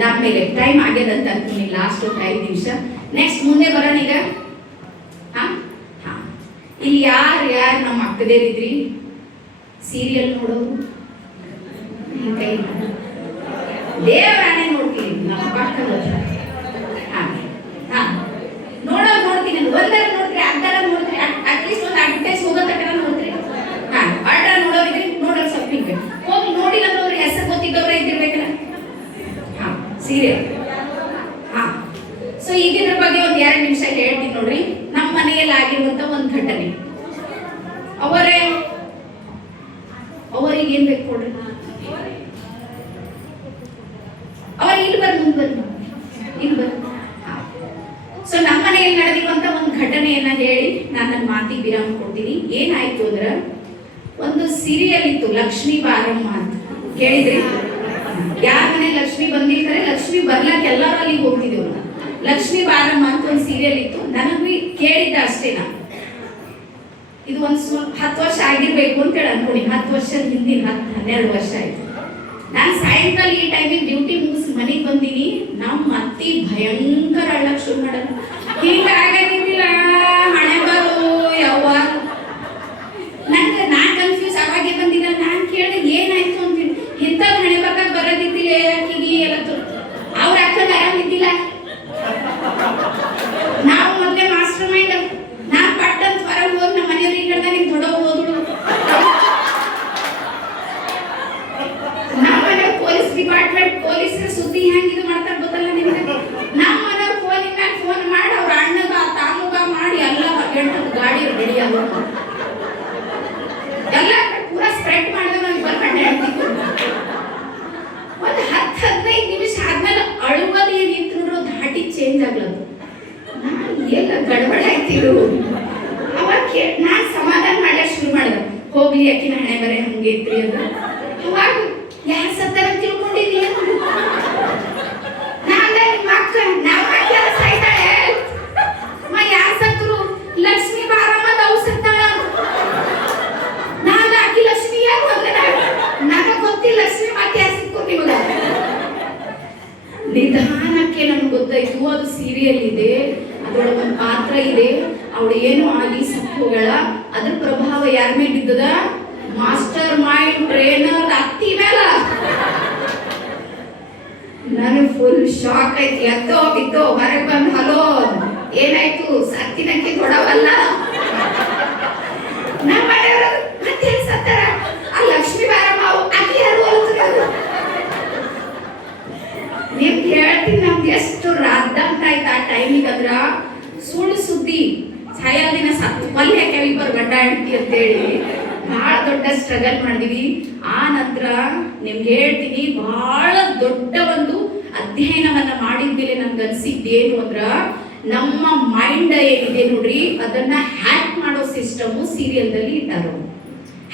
ನಮ್ಮ ಮೇಲೆ. ಟೈಮ್ ಆಗ್ಯದ ಅಂತ ಅಂತೀನಿ, ಲಾಸ್ಟ್ 5 ನಿಮಿಷ. ನೆಕ್ಸ್ಟ್ ಮುಂದೆ ಬರೋಣ ಈಗ. ಇಲ್ಲಿ ಯಾರು ನಮ್ಮ ಅಕ್ಕದೇರಿದ್ರಿ ಸೀರಿಯಲ್ ನೋಡೋದು? ದೇವರಾಣೆ ನೋಡ್ತೀನಿ, ನಮ್ಮ ಪಕ್ಕ ನೋಡ್ತೀನಿ. ಒಂದರ ನೋಡ್ತೀರಿ, ಅರ್ಧರ ನೋಡ್ತೀರಿ, ಅಟ್ಲೀಸ್ಟ್ ಒಂದು ಅಡ್ವರ್ಟೈಸ್ ಹೋಗೋ ತಕ್ಕ ನೋಡ್ತೀರಿ. ಆರ್ಡರ್ ನೋಡೋರಿದ್ರಿ ನೋಡೋರು ಸ್ವಲ್ಪ ಹಿಂಗೆ ಹೋಗಿ ನೋಡಿಲ್ಲ ಅಂದ್ರೆ ಹೆಸರು ಗೊತ್ತಿದ್ದವ್ರೆ ಇದ್ದಿರ್ಬೇಕಲ್ಲ. ಸೀರಿಯಲ್. ಸೊ ಈಗಿದ್ರ ಬಗ್ಗೆ ಒಂದ್ 2 ನಿಮಿಷ ಹೇಳ್ತೀನಿ ನೋಡ್ರಿ. ನಮ್ಮ ಮನೆಯಲ್ಲಿ ಆಗಿರುವಂತ ಒಂದು ಘಟನೆ. ಅವರಿಗೆ ಏನ್ ಬೇಕು ಕೊಡ್ರಿ? ಅವ್ರಿಗೆ ಇಲ್ಲಿ ಬರ್ರಿ, ಮುಂದೆ ಬರ್ರಿ, ಇಲ್ಲಿ ಬರ್ರಿ. ಸೊ ನಮ್ಮ ಮನೆಯಲ್ಲಿ ನಡೆದಿರುವಂತ ಒಂದು ಘಟನೆಯನ್ನ ಹೇಳಿ ನಾನು ನನ್ನ ಮಾತಿಗೆ ವಿರಾಮ ಕೊಡ್ತೀನಿ. ಏನಾಯ್ತು ಅಂದ್ರ, ಒಂದು ಸೀರಿಯಲ್ ಇತ್ತು, ಲಕ್ಷ್ಮೀ ಬಾರಮ್ಮ ಅಂತ. ಕೇಳಿದ್ರಿ? ಯಾರ ಮನೆ ಲಕ್ಷ್ಮಿ ಬಂದಿರ್ತಾರೆ, ಲಕ್ಷ್ಮಿ ಬರ್ಲಾಕ ಎಲ್ಲರೂ ಅಲ್ಲಿಗೆ ಹೋಗ್ತಿದ್ದೇವ್. ಲಕ್ಷ್ಮೀ ಬಾರಮ್ಮ ಅಂತ ಒಂದು ಸೀರಿಯಲ್ ಇತ್ತು. ನನಗೂ ಕೇಳಿದ್ದ ಅಷ್ಟೇ. ಇದು ಒಂದು 10 ವರ್ಷ ಆಗಿರ್ಬೇಕು ಅಂತ ಹೇಳಿ ಅನ್ಕೊಂಡಿ. 10 ವರ್ಷದ ಹಿಂದಿನ 12 ವರ್ಷ ಆಯ್ತು. ನಾನು ಸಾಯಂಕಾಲ ಈ ಟೈಮಿಗೆ ಡ್ಯೂಟಿ ಮುಗಿಸಿ ಮನೆಗೆ ಬಂದೀನಿ. ನಮ್ಮ ಅತ್ತಿ ಭಯಂಕರ ಅಳ್ಳಕ್ ಶುರು ಮಾಡೋದು. ಹೀಗಾಗಿದ್ದಿಲ್ಲ ಹಣೆ ಬರು ಯಾವ ನಾ ಕನ್ಫ್ಯೂಸ್ ಆವಾಗೆ ಬಂದಿಲ್ಲ. ನಾನು ಕೇಳಿದೆ ಏನಾಯ್ತು ಅಂತೀನಿ. ಇಂಥ ಹಣೆ ಬರಕ್ ಬರೋದಿದ್ದಿಲ್ಲ ಆಕಿಗೆ ಎಲ್ಲ ಅವ್ರ ಅಕ್ಕನ ಆರಾಮಿದ್ದಿಲ್ಲ. ನಾವು ಮೊದಲೇ ಮಾಸ್ಟರ್ ಮೈಂಡ್. ನಾನು ಪಟ್ಟಂತ ಹೊರಗೆ ಹೋಗಿ ನಮ್ಮ ಮನೆಯವ್ರಿಗೆ ಹೇಳ್ದ, ನಿಮ್ ದೊಡ್ಡ ಓದುಳು ನಮ್ಮ ಮನೆ ಪೊಲೀಸ್ ಡಿಪಾರ್ಟ್ಮೆಂಟ್ ಪೊಲೀಸರ ಸುದ್ದಿ ಹೆಂಗ್ ಇದು ಮಾಡ್ತಾರೆ ಗೊತ್ತಲ್ಲ ನಿಮ್ಗೆ. ನಮ್ಮ ಮನೆಯವ್ರು ಫೋನ್ ಮಾಡಿ ನಿಧಾನಕ್ಕೆ ನನಗೆ ಗೊತ್ತಾಯ್ತು ಅದು ಸೀರಿಯಲ್ ಇದೆ, ಅದರೊಳಗೆ ಒಂದು ಪಾತ್ರ ಇದೆ, ಅವಳು ಏನು ಆಗಿ ಸತ್ತೋಗಳ. ಅದ್ರ ಪ್ರಭಾವ ಯಾರ ಮೇಲೆ ಬಿದ್ದದ? ಮಾಸ್ಟರ್ ಮೈಂಡ್ ಟ್ರೈನರ್ ಅತ್ತಿ ಮೇಲ. ನಾನು ಫುಲ್ ಶಾಕ್ ಆಯ್ತು. ಎತ್ತೋ ಬಿತ್ತೋ ಹೊರಗೆ ಬಂದು ಹಲೋ ಏನಾಯ್ತು? ಸತ್ತಿನಕ್ಕೆ ಕೊಡವಲ್ಲ ನಮ್ಮ ಮನೆಯವರು ಮತ್ತೆ ಸತ್ತಾರ. ಆ ಲಕ್ಷ್ಮೀ ಬಾರಮ್ಮ ಅಕ್ಕಿ ಯಾರು ಅಲ್ತದ. ನಿಮ್ಗೆ ಹೇಳ್ತೀನಿ, ನಮ್ಗೆ ಎಷ್ಟು ರಾದ್ದಂತ ಆಯ್ತು ಆ ಟೈಮಿಗೆ. ಅದ್ರ ಸುಳ್ಳು ಸುದ್ದಿ ಸಾಯಲ್ ದಿನ ಸತ್ತು ಪಲ್ಯ ಹಾಕ್ಯಾವ ಇಬ್ಬರು ಗಂಡ ಹೆಂಡತಿ ಅಂತೇಳಿ ಬಹಳ ದೊಡ್ಡ ಸ್ಟ್ರಗಲ್ ಮಾಡಿದೀವಿ. ಆ ನಂತರ ನಿಮ್ಗೆ ಹೇಳ್ತೀನಿ, ಬಹಳ ದೊಡ್ಡ ಒಂದು ಅಧ್ಯಯನವನ್ನ ಮಾಡಿದ್ಮೇಲೆ ನನ್ಗೆ ಅನ್ಸಿದ್ದೇನು ಅಂದ್ರ, ನಮ್ಮ ಮೈಂಡ್ ಏನಿದೆ ನೋಡ್ರಿ, ಅದನ್ನ ಹ್ಯಾಕ್ ಮಾಡೋ ಸಿಸ್ಟಮ್ ಸೀರಿಯಲ್ದಲ್ಲಿ ಇಟ್ಟಾರ.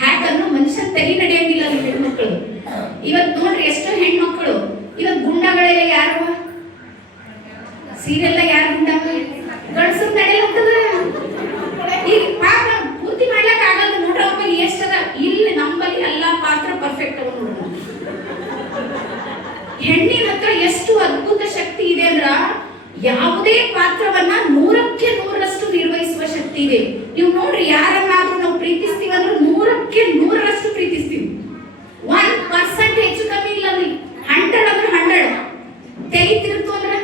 ಹ್ಯಾಕ್ ಅನ್ನೋ ಮನುಷ್ಯನ ತಲೆ ನಡೆಯಂಗಿಲ್ಲ. ನಿಮ್ಮ ಹೆಣ್ಮಕ್ಳು ಇವತ್ತು ನೋಡ್ರಿ, ಎಷ್ಟೋ ಹೆಣ್ಮಕ್ಳು ಇವತ್ತು ಗುಂಡಗಳೆಲ್ಲ ಯಾರವ? ಸೀರಿಯಲ್ ಯಾರು ಗುಂಡಾಗ? ಗಂಡಸರು ನಡೆಯಲಾಗ್ತದ. ಈಗ ಪಾತ್ರ ಪೂರ್ತಿ ಮಾಡ್ಲಕ್ ಆಗಲ್ಲ ನೋಡ್ರಿ. ಅವ್ರ ಮೇಲೆ ಎಷ್ಟದ ಇಲ್ಲಿ ನಮ್ಮಲ್ಲಿ ಎಲ್ಲಾ ಪಾತ್ರ ಪರ್ಫೆಕ್ಟ್ ಅವ ನೋಡ್ರಿ. ಹೆಣ್ಣಿನ ಹತ್ರ ಎಷ್ಟು ಅದ್ಭುತ ಶಕ್ತಿ ಇದೆ ಅಂದ್ರ, ಯಾವುದೇ ಪಾತ್ರವನ್ನ 100ಕ್ಕೆ 100ರಷ್ಟು ನಿರ್ವಹಿಸುವ ಶಕ್ತಿ ಇದೆ. ನೀವು ನೋಡ್ರಿ, ಯಾರನ್ನಾದ್ರೂ ನಾವು ಪ್ರೀತಿಸ್ತೀವಿ ಅಂದ್ರೆ 100ಕ್ಕೆ 100ರಷ್ಟು ಪ್ರೀತಿಸ್ತೀವಿ. 1% ಹೆಚ್ಚು ಕಮ್ಮಿ ಇಲ್ಲ. 100 ಅಂದ್ರೆ 100 ತೆಗಿತಿರುತ್ತು ಅಂದ್ರ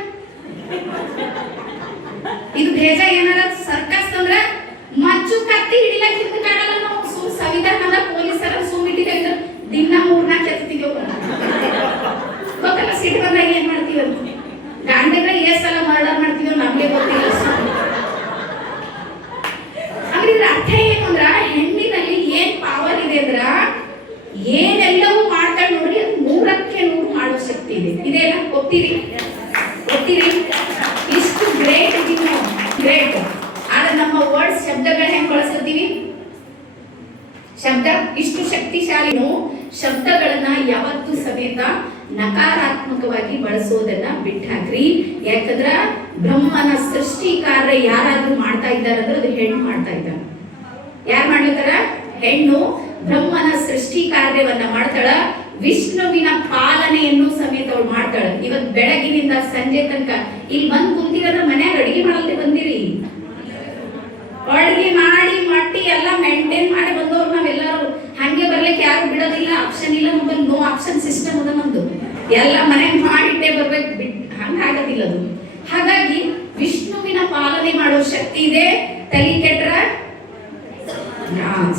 ಇದು ಬೇಜ. ಏನಾರ ಸರ್ಕಸ್ ಅಂದ್ರ ಮಚ್ಚು ಕತ್ತಿ ಹಿಡಿಲಕ್ ಹಿಂದಕ್ಕಾಗಲ್ಲ. ನಾವು ಸಂವಿಧಾನದ ಪೊಲೀಸರ ಸುಮ್ಮಿಟ್ಟಿದ್ದೇವೆ ದಿನ 3-4 ಎತ್ತೀವಿ. ಗೊತ್ತಲ್ಲ, ಸಿಟ್ಟು ಬಂದಾಗ ಏನ್ ಮಾಡ್ತೀವಿ ಅಂತ. ಗಂಡಗ್ರೆ ಸಲ ಮರ್ಡರ್ ಮಾಡ್ತೀವಿ ನಮ್ಗೆ ಗೊತ್ತಿಲ್ಲ. ಅಂದ್ರೆ ಇದ್ರ ಅರ್ಥ ಏನು ಅಂದ್ರ, ಹೆಣ್ಣಿನಲ್ಲಿ ಏನ್ ಪವರ್ ಇದೆ ಅಂದ್ರ, ಏನೆಲ್ಲವೂ ಮಾಡ್ತಾಳೆ ನೋಡ್ರಿ, ಅದು 100ಕ್ಕೆ 100 ಮಾಡೋ ಶಕ್ತಿ ಇದೆ. ಇದೆಲ್ಲ ಒಪ್ತೀರಿ? ಇಷ್ಟು ಗ್ರೇಟ್ ಇದೀವಿ ನಾವು, ಗ್ರೇಟ್. ಆದ್ರೆ ನಮ್ಮ ವರ್ಡ್ಸ್, ಶಬ್ದಗಳನ್ನ ಹೆಂಗ್ ಬಳಸ್ತೀವಿ? ಶಬ್ದ ಇಷ್ಟು ಶಕ್ತಿಶಾಲಿನೂ ಶಬ್ದಗಳನ್ನ ಯಾವತ್ತೂ ಸಮೇತ ನಕಾರಾತ್ಮಕವಾಗಿ ಬಳಸೋದನ್ನ ಬಿಟ್ಟಾಕ್ರಿ. ಯಾಕಂದ್ರ ಬ್ರಹ್ಮನ ಸೃಷ್ಟಿ ಕಾರ್ಯ ಯಾರಾದ್ರೂ ಮಾಡ್ತಾ ಇದ್ದಾರಂದ್ರೆ ಅದು ಹೆಣ್ಣು ಮಾಡ್ತಾ ಇದ್ದಾರ. ಯಾರು ಮಾಡ್ಲತ್ತಾರ? ಹೆಣ್ಣು ಬ್ರಹ್ಮನ ಸೃಷ್ಟಿ ಕಾರ್ಯವನ್ನ ಮಾಡ್ತಾಳ. ವಿಷ್ಣುವಿನ ಪಾಲನೆಯನ್ನು ಸಮೇತ ಅವಳು ಮಾಡ್ತಾಳ. ಇವತ್ ಬೆಳಗಿನಿಂದ ಸಂಜೆ ತನಕ ಇಲ್ಲಿ ಬಂದು ಕುಂತಿರೋದ್ರ ಮನ್ಯಾಗ ಅಡಿಗೆ ಮಾಡಲ್ದೆ ಬಂದಿರಿ. ಅಡಿಗೆ ಮಾಡಿ ಮಟ್ಟಿ ಎಲ್ಲ ಮೇಂಟೈನ್ ಮಾಡಿ ಬಂದವ್ರು ನಾವೆಲ್ಲರೂ. ಹಂಗೆ ಬರ್ಲಿಕ್ಕೆ ಯಾರು ಬಿಡೋದಿಲ್ಲ, ಆಪ್ಷನ್ ಇಲ್ಲ. ನಮ್ಮಲ್ಲಿ ನೋ ಆಪ್ಷನ್ ಸಿಸ್ಟಮ್ ಅದ ನಮ್ದು. ಎಲ್ಲ ಮನೆ ಮಾಡಿಟ್ಟೆ ಬರ್ಬೇಕು, ಹಂಗಾಗೋದಿಲ್ಲ ಅದು. ಹಾಗಾಗಿ ವಿಷ್ಣುವಿನ ಪಾಲನೆ ಮಾಡೋ ಶಕ್ತಿ ಇದೆ. ತಲೆ ಕೆಟ್ರ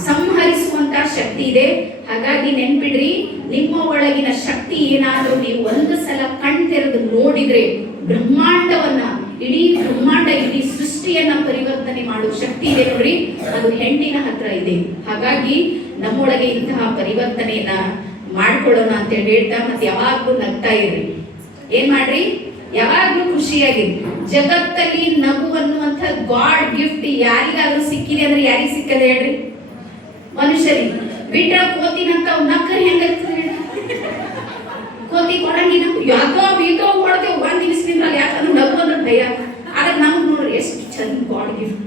ಸಂಹರಿಸುವಂತ ಶಕ್ತಿ ಇದೆ. ಹಾಗಾಗಿ ನೆನ್ಪಿಡ್ರಿ, ನಿಮ್ಮ ಒಳಗಿನ ಶಕ್ತಿ ಏನಾದ್ರೂ ನೀವು ಒಂದು ಸಲ ಕಣ್ ತೆರೆದು ನೋಡಿದ್ರೆ, ಬ್ರಹ್ಮಾಂಡವನ್ನ, ಇಡೀ ಬ್ರಹ್ಮಾಂಡ, ಇಡೀ ಸೃಷ್ಟಿಯನ್ನ ಪರಿವರ್ತನೆ ಮಾಡುವ ಶಕ್ತಿ ಇದೆ ನೋಡ್ರಿ, ಅದು ಹೆಣ್ಣಿನ ಹತ್ರ ಇದೆ. ಹಾಗಾಗಿ ನಮ್ಮೊಳಗೆ ಇಂತಹ ಪರಿವರ್ತನೆಯನ್ನ ಮಾಡ್ಕೊಳ್ಳೋಣ ಅಂತ ಹೇಳ್ತಾ, ಮತ್ತೆ ಯಾವಾಗ್ಲೂ ನಗ್ತಾ ಇರ್ರಿ. ಏನ್ ಮಾಡ್ರಿ? ಯಾವಾಗ್ಲೂ ಖುಷಿಯಾಗಿ. ಜಗತ್ತಲ್ಲಿ ನಗು ಅನ್ನುವಂಥ ಗಾಡ್ ಗಿಫ್ಟ್ ಯಾರಿಗಾದ್ರೂ ಸಿಕ್ಕಿದೆ ಅಂದ್ರೆ ಯಾರಿಗೆ ಸಿಕ್ಕದೆ ಹೇಳ್ರಿ? ಮನುಷ್ಯರಿಗೆ. ಬಿಟ್ರ ಕೋತಿನಂತ ನಕ್ಕರ್ ಹೆಂಗಾಗ್ತದೆ ಹೇಳಿ? ಕೋತಿ ಕೊಡಂಗಿನ ಯಾಕೋ ಬೀಗೋ ಹೊಡೆದೇವು ಒಂದ್ ದಿವಸದಿಂದ. ಯಾಕಂದ್ರೆ ನಗು ಅಂದ್ರೆ ಭಯ. ಆದ್ರೆ ನಮ್ಗೆ ನೋಡ್ರಿ ಎಷ್ಟು ಚಂದ ಗಾಡ್ ಗಿಫ್ಟ್.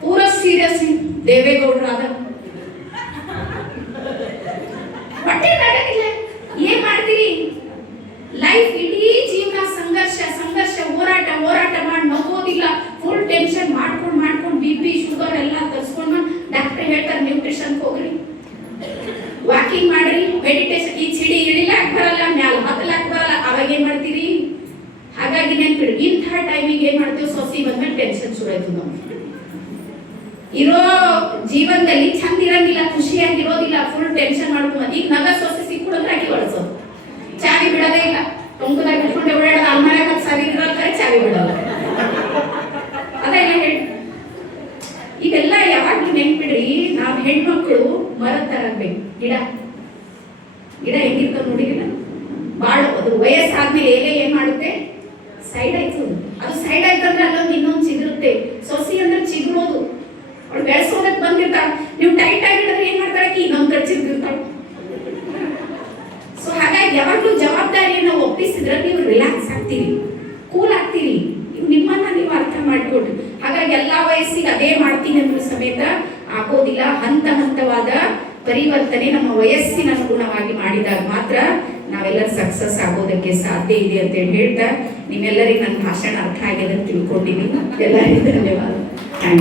ಪೂರಾ ಸೀರಿಯಸ್ ದೇವೇಗೌಡರು ಆದ ಹೊಟ್ಟೆ ನಡಗಿಲ್ಲ. ಏನ್ ಮಾಡ್ತೀರಿ? ಲೈಫ್ ಇಡೀ ಜೀವನ ಸಂಘರ್ಷ ಸಂಘರ್ಷ, ಹೋರಾಟ ಹೋರಾಟ ಮಾಡಿ ನಗೋದಿಲ್ಲ. ಫುಲ್ ಟೆನ್ಷನ್ ಮಾಡ್ಕೊಂಡು BP ಶುಗರ್ ಎಲ್ಲ ತರಿಸ್ಕೊಂಡು ಡಾಕ್ಟರ್ ಹೇಳ್ತಾರೆ ನ್ಯೂಟ್ರಿಷನ್ ಹೋಗ್ರಿ, ವಾಕಿಂಗ್ ಮಾಡ್ರಿ, ಮೆಡಿಟೇಷನ್. ಈ ಚಿಡಿ ಇಳಿಲಾಕ್ ಬರಲ್ಲ, ಮ್ಯಾಲ ಹತ್ತಲಾಕ್ ಬರಲ್ಲ. ಅವಾಗ ಏನ್ ಮಾಡ್ತೀರಿ? ಹಾಗಾಗಿ ನೆನ್ಪಿಡ್ರಿ, ಇಂಥ ಟೈಮಿಗೆ ಏನ್ ಮಾಡ್ತೀವಿ? ಸೊಸಿ ಬಂದ್ಮೇಲೆ ಟೆನ್ಷನ್ ಶುರು ಆಯ್ತು. ನಾವು ಇರೋ ಜೀವನದಲ್ಲಿ ಚಂದ ಇರಂಗಿಲ್ಲ, ಖುಷಿಯಾಗಿರೋದಿಲ್ಲ, ಫುಲ್ ಟೆನ್ಷನ್ ಮಾಡ್ಕೊಂಡು. ಈಗ ನಗ ಸೊಸೆ ಸಿಕ್ಕುಡಂದ್ರೆ ಆಗಿ ಬಳಸೋದು. ಚಾವಿ ಬಿಡೋದೇ ಇಲ್ಲ, ಟೊಂಕದಾಗ ಬಿಟ್ಕೊಂಡೆ ಓಡಾಡೋದು. ಅಲ್ಮಾರಾಗ ಸರಿ ಇರೋದ್ರೆ ಚಾವಿ ಬಿಡೋದು. ಅದೆಲ್ಲ ಹೇಳಿ. ಇದೆಲ್ಲ ಯಾವಾಗ್ಲೂ ನೆನ್ಪಿಡ್ರಿ, ನಾವು ಹೆಣ್ಮಕ್ಳು ಮರದ ತರ ಆಗ್ಬೇಕು. ಗಿಡ ಹೆಂಗಿರ್ತಾವ ನೋಡಿಲ್ಲ? ಬಾಳ ಅದು ವಯಸ್ಸಾದ್ಮೇಲೆ ಎಲೆ ಏನ್ ಮಾಡುತ್ತೆ? ಸೈಡ್ ಆಯ್ತು. ಅದು ಸೈಡ್ ಆಯ್ತಂದ್ರೆ ಅಲ್ಲೊಂದು ಇನ್ನೊಂದು ಚಿಗುರುತ್ತೆ. ಸೊಸಿ ಅಂದ್ರೆ ಚಿಗುರೋದು. ಅವಳು ಬೆಳೆಸೋದಕ್ಕೆ ಬಂದಿರ್ತಾಳ. ನೀವು ಟೈಟ್ ಆಗಿದ್ರೆ ಏನ್ ಮಾಡ್ತಾಳೆ? ಇನ್ನೊಂದ್ ಕಡೆ ಚಿಗುರಿರ್ತಾಳ. ಸೊ ಹಾಗಾಗಿ ಯಾವಾಗ್ಲೂ ಜವಾಬ್ದಾರಿಯನ್ನು ಒಪ್ಪಿಸಿದ್ರೆ ನೀವು ರಿಲ್ಯಾಕ್ಸ್ ಆಗ್ತೀರಿ, ಕೂಲ್ ಆಗ್ತೀರಿ. ನಿಮ್ಮನ್ನ ನೀವು ಅರ್ಥ ಮಾಡಿಕೊಡ್ರಿ. ಹಾಗಾಗಿ ಎಲ್ಲಾ ವಯಸ್ಸಿಗೆ ಅದೇ ಮಾಡ್ತೀನಿ ಅನ್ನೋ ಸಮೇತ ಆಗೋದಿಲ್ಲ. ಹಂತ ಹಂತವಾದ ಪರಿವರ್ತನೆ ನಮ್ಮ ವಯಸ್ಸಿನ ಅನುಗುಣವಾಗಿ ಮಾಡಿದಾಗ ಮಾತ್ರ ನಾವೆಲ್ಲರೂ ಸಕ್ಸಸ್ ಆಗೋದಕ್ಕೆ ಸಾಧ್ಯ ಇದೆ ಅಂತೇಳಿ ಹೇಳ್ತಾ ನಿಮ್ಮೆಲ್ಲರಿಗೂ ನನ್ನ ಭಾಷಣ ಅರ್ಥ ಆಗಿದೆ ಅಂತ ತಿಳ್ಕೊಂಡಿದ್ದೀನಿ. ಎಲ್ಲರಿಗೂ ಧನ್ಯವಾದ. Thank you.